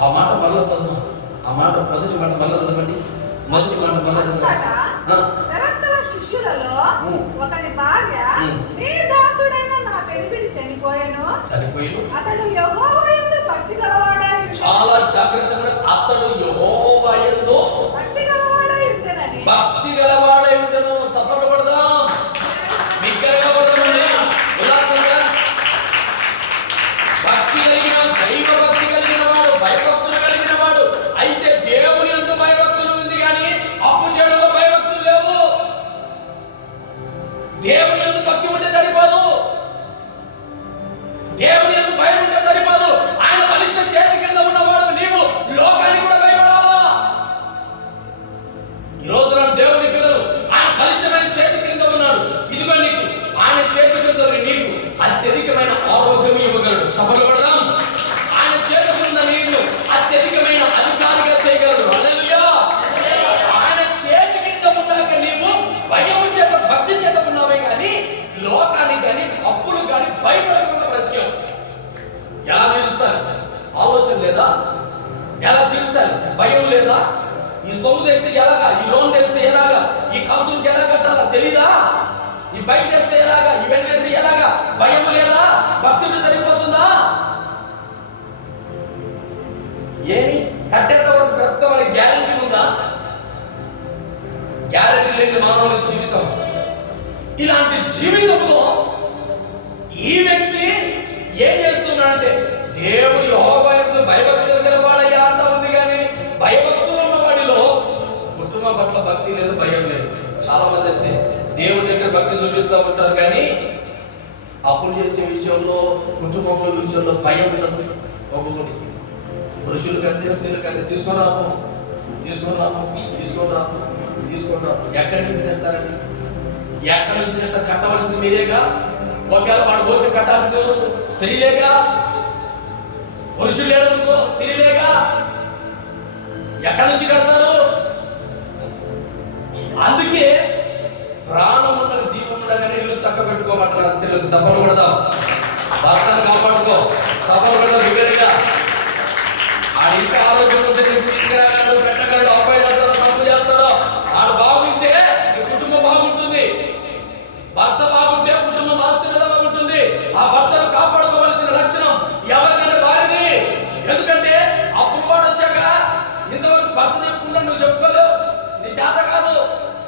ఆ మాట మళ్ళా చదువు, ఆ మాట మొదటి మాట మళ్ళా చదవండి. శిష్యులలో ఒకని భార్య, నీ దాసుడైన నా పెనిమిటి చనిపోయాను. అతడు యెహోవా యందు భక్తి గలవాడై, చాలా జాగ్రత్తగా, అతడు యెహోవా యందు భక్తి గలవాడై ఉండెను. చప్పట్లు కొడదాం, బిగ్గరగా కొడదామండి, ఉల్లాసంగా. దైవ భక్తి కలిగిన వాడు, భయభక్తులు కలిగిన వాడు. అయితే దేవుని యందు భయభక్తులు ఉంది కానీ అప్పు చేయడంలో భయభక్తులు లేవు. దేవుని యందు భక్తి ఉంటే సరిపోదు, దేవుని యందు భయం ఉంటే సరిపోదు. ఆయన బలిష్ట చేతి కింద ఉన్నవాడు నీవు లోకానికి కూడా భయపడాలా? ఈ రోజున దేవుని పిల్లలు ఆయన బలిష్టమైన చేతి కింద ఉన్నాడు. ఇదిగో నీకు ఆయన చేతి కింద నీకు అత్యధికమైన ఆరోగ్యం ఇవ్వగలడు. చప్పట్లు కొడదాం. ఆయన చేతి కింద నీళ్లు అత్యధికమైన అధికారిగా చేయగలడు. హల్లెలూయా. ఆయన చేతి కింద ఉన్నాక నీవు భయం చేత, భక్తి చేత ఉన్నావే కానీ లోకానికి కానీ అప్పులు కానీ భయపడకుండా బ్రతికావు. ఎలా తీర్చాలి ఆలోచన లేదా? ఎలా తీర్చాలి భయం లేదా? ఈ సొమ్ము తెస్తే ఎలాగా, ఈ లోన్ తెస్తే ఎలాగా, ఈ కంతులకు ఎలా కట్టాలా తెలీదా? ఈ బైక్ తెస్తే ఎలాగా, ఈ వెంట తెస్తే ఎలాగా? భయం లేదా? భక్తి ఉంటే సరిపోతుందా? ఏమి కట్టేంత వరకు బ్రతుకోమని గ్యారెంటీ ఉందా? గ్యారెంటీ లేని మానవుని జీవితం. ఇలాంటి జీవితంలో ఈ వ్యక్తి ఏం చేస్తున్నాడంటే దేవుడి యెహోవా యందు భయభక్తులు గలవాడయ్యా అంటా ఉంది కానీ భయభక్తులు ఉన్న వాడిలో కుటుంబం పట్ల భక్తి లేదు, భయం లేదు. చాలా మంది అయితే దేవుడి దగ్గర భక్తి చూపిస్తూ ఉంటారు కానీ అప్పులు చేసే విషయంలో, కుటుంబంలో విషయంలో భయం ఉండదు. ఒక్కొక్కడికి పురుషులకంటే స్త్రీలకంటే తీసుకొని రాము తీసుకోరా. ఎక్కడి నుంచి తెస్తారండి? ఎక్కడి నుంచి తెస్తారు? కట్టవలసింది మీరేగా. ఒకవేళ వాడు పోతే కట్టాల్సింది ఎవరు? స్త్రీలేగా. పురుషులు లేడనుకో, స్త్రీలేగా. ఎక్కడి నుంచి కడతారు? అందుకే ప్రాణం ఉండగా దీపం ఉండగానే ఇల్లు చక్క పెట్టుకోమంటారు. స్త్రీలకు చప్పలు కొడదాం. భర్తను కాపాడుకో, చప్పలు కొడదాం. వివేరంగా ఆడు ఇంకా ఆరోగ్యం ఉంటే తీసుకురాగలడు, పెట్టగలడు, అబ్బాయి చేస్తాడో తప్పు చేస్తాడో. ఆడు బాగుంటే ఈ కుటుంబం బాగుంటుంది. భర్త బాగుంటే కుటుంబం ఆశీర్వాదంగా ఉంటుంది. ఆ భర్తను కాపాడుకోవాల్సిన లక్షణం ఎవరికైనా భార్యది. ఎందుకంటే అప్పుడు వాడు వచ్చాక ఇంతవరకు భర్త చెప్పుకుంటా నువ్వు చెప్పుకోలేవు, నీ చేత కాదు.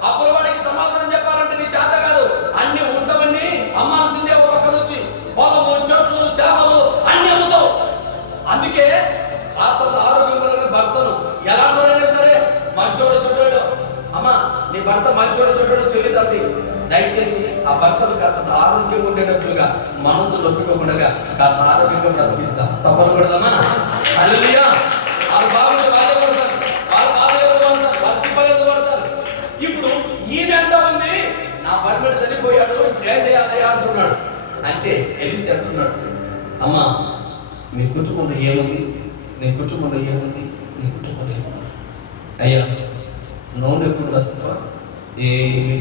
అప్పుడు వాడికి సమాధానం చెప్పాలంటే నీ చేత కాదు. అన్ని ఉండవన్నీ అమ్మాల్సిందే. ఒక పక్క నుంచి పొలము, చెట్లు, చేపలు అన్ని అమ్ముతావు. అందుకే కాస్త ఆరోగ్యంగా భర్తను ఎలాంటి సరే మంచోడు చెడ్డోడు, అమ్మా నీ భర్త మంచోడు చెడ్డోడు తెలియదండి. దయచేసి ఆ భర్తను కాస్త ఆరోగ్యంగా ఉండేటట్లుగా మనసు నొప్పుకోకుండా కాస్త ఆరోగ్యంగా బ్రతికిస్తాం. చప్పలు కొడదామా? హల్లెలూయా. వాళ్ళు బాగుంటే వాళ్ళే పడతారు, వాళ్ళు బాధలేదు పడతారు, వాళ్ళు తిప్పలేదు పడతారు. ఇప్పుడు ఈయన ఎంత ఉంది, నా భర్త చనిపోయాడు, ఇప్పుడు ఏం చేయాలి అంటున్నాడు. అంటే ఎలిసి అంటున్నాడు, అమ్మా నీ కుటుంబంలో ఏముంది? నీ కుటుంబంలో ఏముంది? నీ కుటుంబంలో ఏముంది? అయ్యా నూనె కూడా తప్ప ఏమి.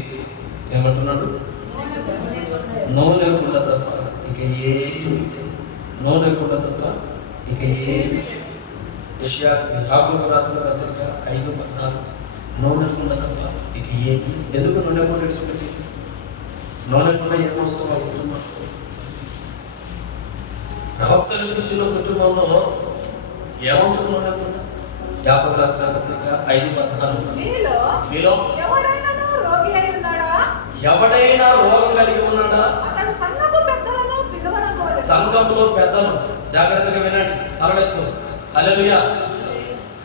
ఏమంటున్నాడు? నూనె కూడా తప్ప ఇక ఏమీ లేదు. నూనె కూడా తప్ప ఇక ఏమీ లేదు. యాకోబు రాసిన పత్రిక 5:14 నూనె కుండ తప్ప ఇక ఏమీ. ఎందుకు నూనె కుండ విడిచిపెట్టింది? నూనె కుండ ఏమవసరం ఆ కుటుంబం? ప్రవక్తల శిష్యుల కుటుంబంలో ఏమవసరం నూనె కుండ? యాకోబు రాసిన పత్రిక 5:14 మీలో ఎవడైనా రోగం కలిగి ఉన్నాడా? సంఘంలో పెద్దలు జాగ్రత్తగా వినండి, తలడెత్తు. హల్లెలూయా.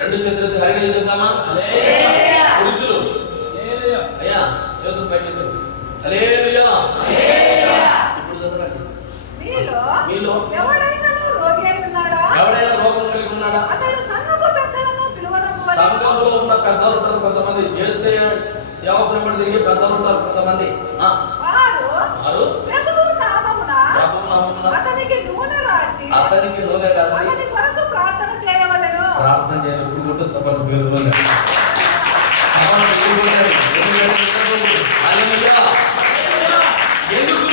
రెండు చేతులెత్తి హల్లెలూయా చెప్తామా? పురుషులు అయ్యా చేతులు పైకెత్తు. హల్లెలూయా. ఇప్పుడు చదవండి. మీలో ఎవడైనా రోగం కలిగి ఉన్నాడా? సంఘంలో ఉన్న పెద్దలు ఉంటారు కొంతమంది, యేసయ్య సేవకుని తిరిగి పెద్దలు ఉంటారు కొంతమంది. అతనికి నూనె రాసి ప్రార్థన చేయాలి. ఇప్పుడు కొట్టు సభలు పేరు ఎందుకు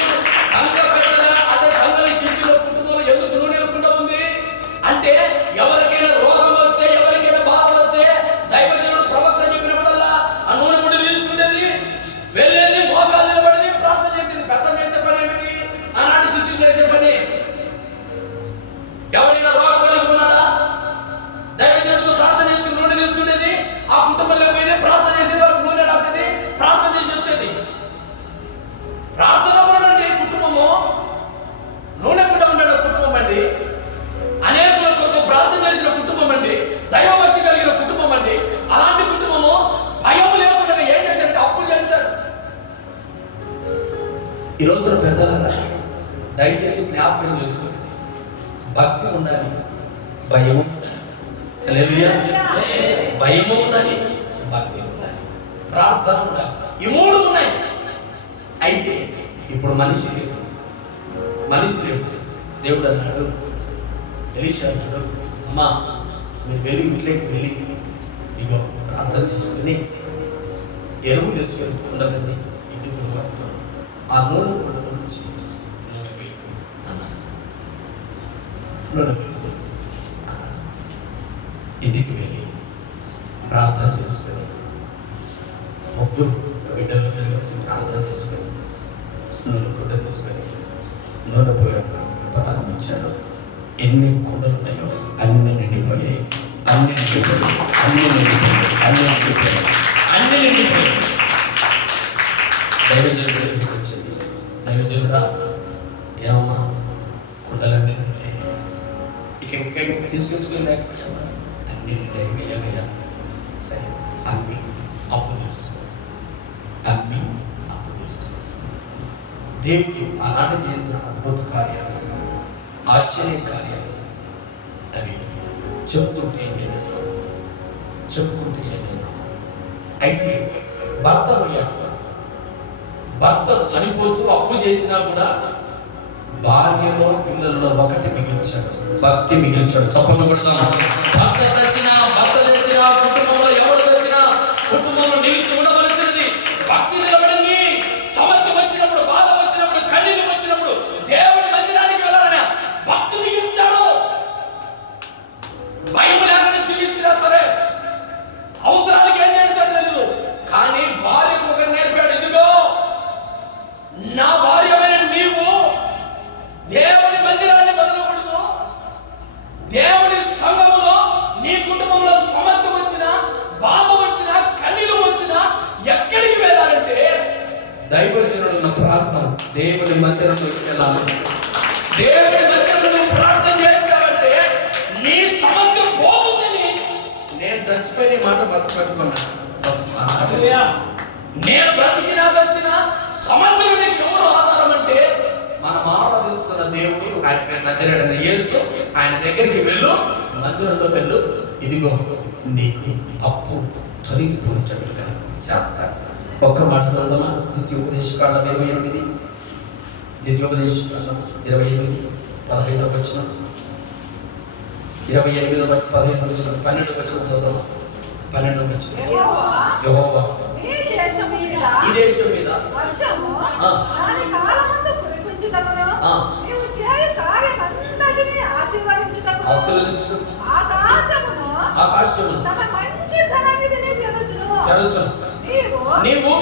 సంఘ పెద్దగా అంటే సంఘ శిష్యుల కుటుంబంలో ఎందుకు నూనె లేకుండా ఉంది అంటే, ఎవరికైనా రోగం వచ్చే, ఎవరికైనా బాధ వచ్చే దైవజనుడు ప్రవక్త చెప్పినప్పుడల్లా ఆ నూనె ముడి తీసుకునేది, వెళ్ళేది, మోకాలు నిలబడేది, ప్రార్థన చేసేది. పెద్ద చేసే పని ఏమిటి? ఆనాటి శిష్యులు చేసే పని. ఎవరైనా రోగం కలిగి ఉన్నాడా? దైవజనుడితో ప్రార్థన చేసుకుని నూనె తీసుకునేది, ఆ కుటుంబంలో పోయేది, ప్రార్థన చేసేది, వాళ్ళకి నూనె రాసేది, ప్రార్థన చేసి వచ్చేది. ప్రార్థన ఉండండి కుటుంబము, నూనె కూడా ఉండడం కుటుంబం అండి. అనేకుల కొరకు ప్రార్థన చేసిన కుటుంబం అండి, దైవభక్తి కలిగిన కుటుంబం అండి. అలాంటి కుటుంబము భయం లేకుండా ఏం చేశాడంటే అప్పులు చేశాడు. ఈ రోజున పెద్దలారా దయచేసి జ్ఞాపకం చేసుకోండి, భక్తి ఉండాలి, భయం ఉండాలి. హల్లెలూయా. భయము ఉండాలి, భక్తి ఉండాలి, ప్రార్థన ఉండాలి. ఈ మూడు ఉన్నాయి. అయితే ఇప్పుడు మనిషి లేదు. దేవుడు అన్నాడు, ఎలీషా అన్నాడు, అమ్మా మీరు వెళ్ళి ఇంట్లోకి వెళ్ళి ఇగో ప్రార్థన చేసుకుని ఎరువు తెచ్చుకొని కుండలని ఇంటి పురుగుతో ఆ నూనె కుండల నుంచి నూనె వేయి అన్నాడు. నూనె వేసేసి అన్నాడు. ఇంటికి వెళ్ళి ప్రార్థన చేసుకొని ముగ్గురు బిడ్డల దగ్గర కలిసి ప్రార్థన చేసుకొని నూనె కుండ తీసుకొని నూనె పోయడం ప్రారంభించాడు. ఎన్ని కుండలు ఉన్నాయో అన్ని నిండిపోయాయి. దైవజనుడి దగ్గరికి వచ్చింది. దైవజనుడా ఏమమ్మా కుండలన్నీ నిండాయి, ఇక తీసుకొచ్చుకొని లేకపోయావా? అన్ని నిండాయి, వేయగయ్యా. సరే అన్ని అప్పు తీసుకో, దేవుడు ఆనాడు చేసిన అద్భుత కార్యాలు, ఆశ్చర్య కార్యాలు అవి చెప్తుంటే చెప్పుకుంటే నేను అయితే భర్త పోయాడు. భర్త చనిపోతూ అప్పు చేసినా కూడా భార్యలో పిల్లలలో ఒకటి మిగిల్చాడు, భక్తి మిగిల్చాడు. చప్పట్లు కొడతాం. భర్త చచ్చినా కుటుంబంలో ఎవరు చచ్చినా కుటుంబంలో నిలిచి ఉండవలసినది భక్తి నిలబడింది. సమస్య వచ్చినప్పుడు, బాధ వచ్చినప్పుడు, కన్నీళ్ళు వచ్చినప్పుడు దేవుడి మందిరానికి వెళ్ళాలని భక్తి మిగిల్చాడు. భయం లేకుండా జీవించినా సరే, అవసరానికి ఏం చేశాడు తెలియదు, కానీ భార్యకు ఒకటి నేర్పాడు. ఇదిగో నా భార్యమైన నీవు దేవుని మందిరాన్ని వదలకూడదు. దేవుని సంఘములో నీ కుటుంబంలో సమస్య వచ్చినా, బాధ వచ్చినా, కన్నీళ్ళు వచ్చినా ఎక్కడికి వెళ్ళాలంటే దైవజనుడున్న ప్రార్థన, దేవుని మందిరంలోకి వెళ్ళాలి. దేవుని మందిరంలో ప్రార్థన చేశావంటే నీ సమస్య పోతుందని. నేను చచ్చిపోయి మాట మర్చిపెట్టుకున్నాను. నేను బ్రతికినా చచ్చినా సమస్యలు నీకు ఎవరు ఆధారం అంటే మనం ఆరాధిస్తున్న దేవుడు, ఆయన పేరు నజరేయుడైన యేసు. ఆయన దగ్గరికి వెళ్ళు, మందిరంలో వెళ్ళు. ఇదిగో నీకు అప్పు తొలగిపోయేటట్లుగా చేస్తాడు. ఒక్క మాట చదువుదామా? ద్వితీయోపదేశకాండం 28, ద్వితీయోపదేశకాండం 28 15వ వచనం, 28వ 15వ వచనం, 12వ వచనం చదువుదామా? 12వ వచనం. యెహోవా ఈ దేశం మీద వర్షము దాని కాలమందు కురిపించుటకును, నీవు చేయు కార్యమంతటిని ఆశీర్వదించుటకు ఆకాశమును తన మంచి ధననిధిని తెరచును. నీవు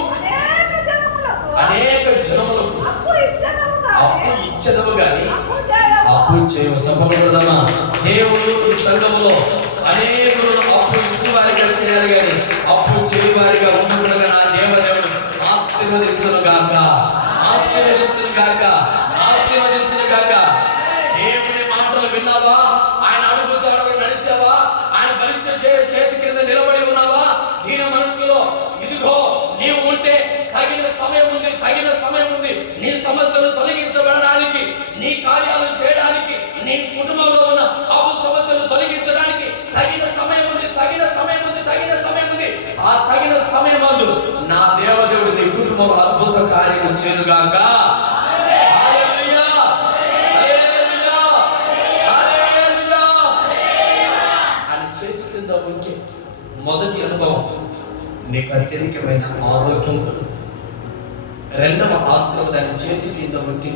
అనేక జనములకు అప్పు ఇచ్చెదవు గాని అప్పు చేయవు. చెప్పకూడదమ్మా. దేవుడు ఈ సంఘములో అనేకులను అప్పు ఇచ్చేవారిగా చేయాలి కానీ అప్పు చేయవారిగా ఉండకూడదు. నా దేవదేవుడు ఆశీర్వదించును గాక, ఆశీర్వదించును గాక, ఆశీర్వదించును గాక. దేవుని మాటలు విన్నావా? ఆయన అడుగు జాడలు నడిచావా? ఆయన బలిష్ట చేతి క్రింద నిలబడి ఉన్నావా? దీన మనసులో ఇదిగో నీవు ఉంటే తగిన సమయం ఉంది, తగిన సమయం ఉంది. నీ సమస్యలు తొలగించబడడానికి, నీ కార్యాలు చేయడానికి, నీ కుటుంబంలో ఉన్న అప్పు సమస్యలు తొలగించడానికి తగిన సమయం ఉంది, తగిన సమయం ఉంది, తగిన సమయం ఉంది. ఆ తగిన సమయం అందు నా దేవదేవుడు నీ కుటుంబంలో అద్భుత కార్యం చేయనుగాక. హల్లెలూయా, హల్లెలూయా, హల్లెలూయా. ఆయన చేతి క్రింద ఉంటే మొదటి అనుభవం నీకు అత్యధికమైన ఆరోగ్యం కలుగుతుంది. రెండవ ఆశీర్వాదాన్ని చేతి కింద ఉంటే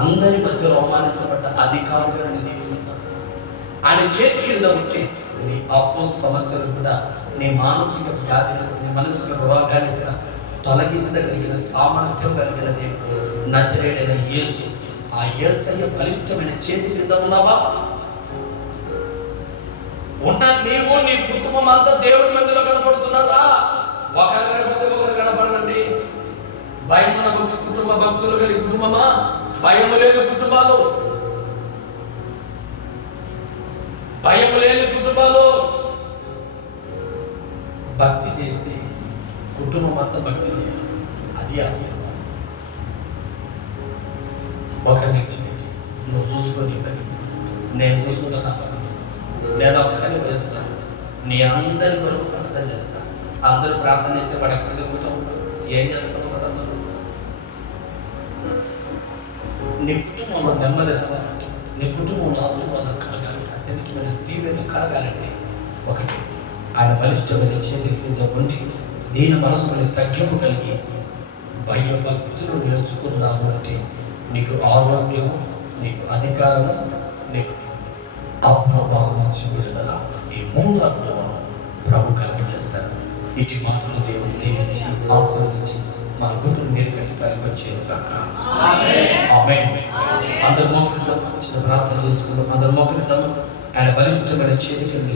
అందరి మధ్యలో అవమానించబడ్డ అధికారులను దీవిస్తాడు. ఆయన చేతి కింద ఉంటే నీ అప్పు సమస్యలు కూడా, నీ మానసిక వ్యాధులను, నీ మానసిక రోగాన్ని కూడా తొలగించగలిగిన సామర్థ్యం కలిగిన దేవుడు నజరేయుడైన యేసు. ఆ యేసయ్య బలిష్టమైన చేతి కింద ఉన్నావా? ఉన్న నీవు, నీ కుటుంబం అంతా దేవుని మందిలో కనపడుతున్నారా? ఒకరు కనపడితే ఒకరు కనపడండి. భయం ఉన్న కుటుంబ భక్తులు కలిగి కుటుంబమా? భయం లేని కుటుంబాలు, భయం లేని కుటుంబాలు. భక్తి చేస్తే కుటుంబం అంతా భక్తి చేయాలి. అది ఆశీర్వాదం. ఒకరిని నువ్వు చూసుకొని పని, నేను చూసుకున్న నా పని, నేను ఒక్కరిని చేస్తాను. నీ అందరి కొరకు ప్రార్థన చేస్తాను. అందరూ ప్రార్థన చేస్తే వాడు ఎక్కడ తిరుగుతూ ఉంటాడు? ఏం చేస్తావు వాడు? అందరూ నీ కుటుంబంలో నెమ్మది రావాలంటే, నీ కుటుంబంలో ఆశీర్వాదం కలగాలంటే, అత్యధికమైన దీవెన కలగాలంటే ఒకటి ఆయన బలిష్టమైన చేతి కింద ఉండి దీని మనసుని తగ్గింపు కలిగి భయభక్తులు నేర్చుకున్నాము అంటే నీకు ఆరోగ్యము, నీకు అధికారము, నీకు అప్రభావం నుంచి విడుదల, ఈ 3 అనుభవాలు ప్రభు కలిగజేస్తాడు. ఇటు మాటలు దేవుడు దీవించి ఆశీర్వదించి మన గుండెలు నీరు కట్టి కలిపొచ్చేది కాక. ఆమేన్. అందరు మోకరిద్దాం, చిన్న ప్రార్థన చేసుకుందాం. అందరు మోకరిద్దాం. ఆయన బలిష్టమైన చేతి కింద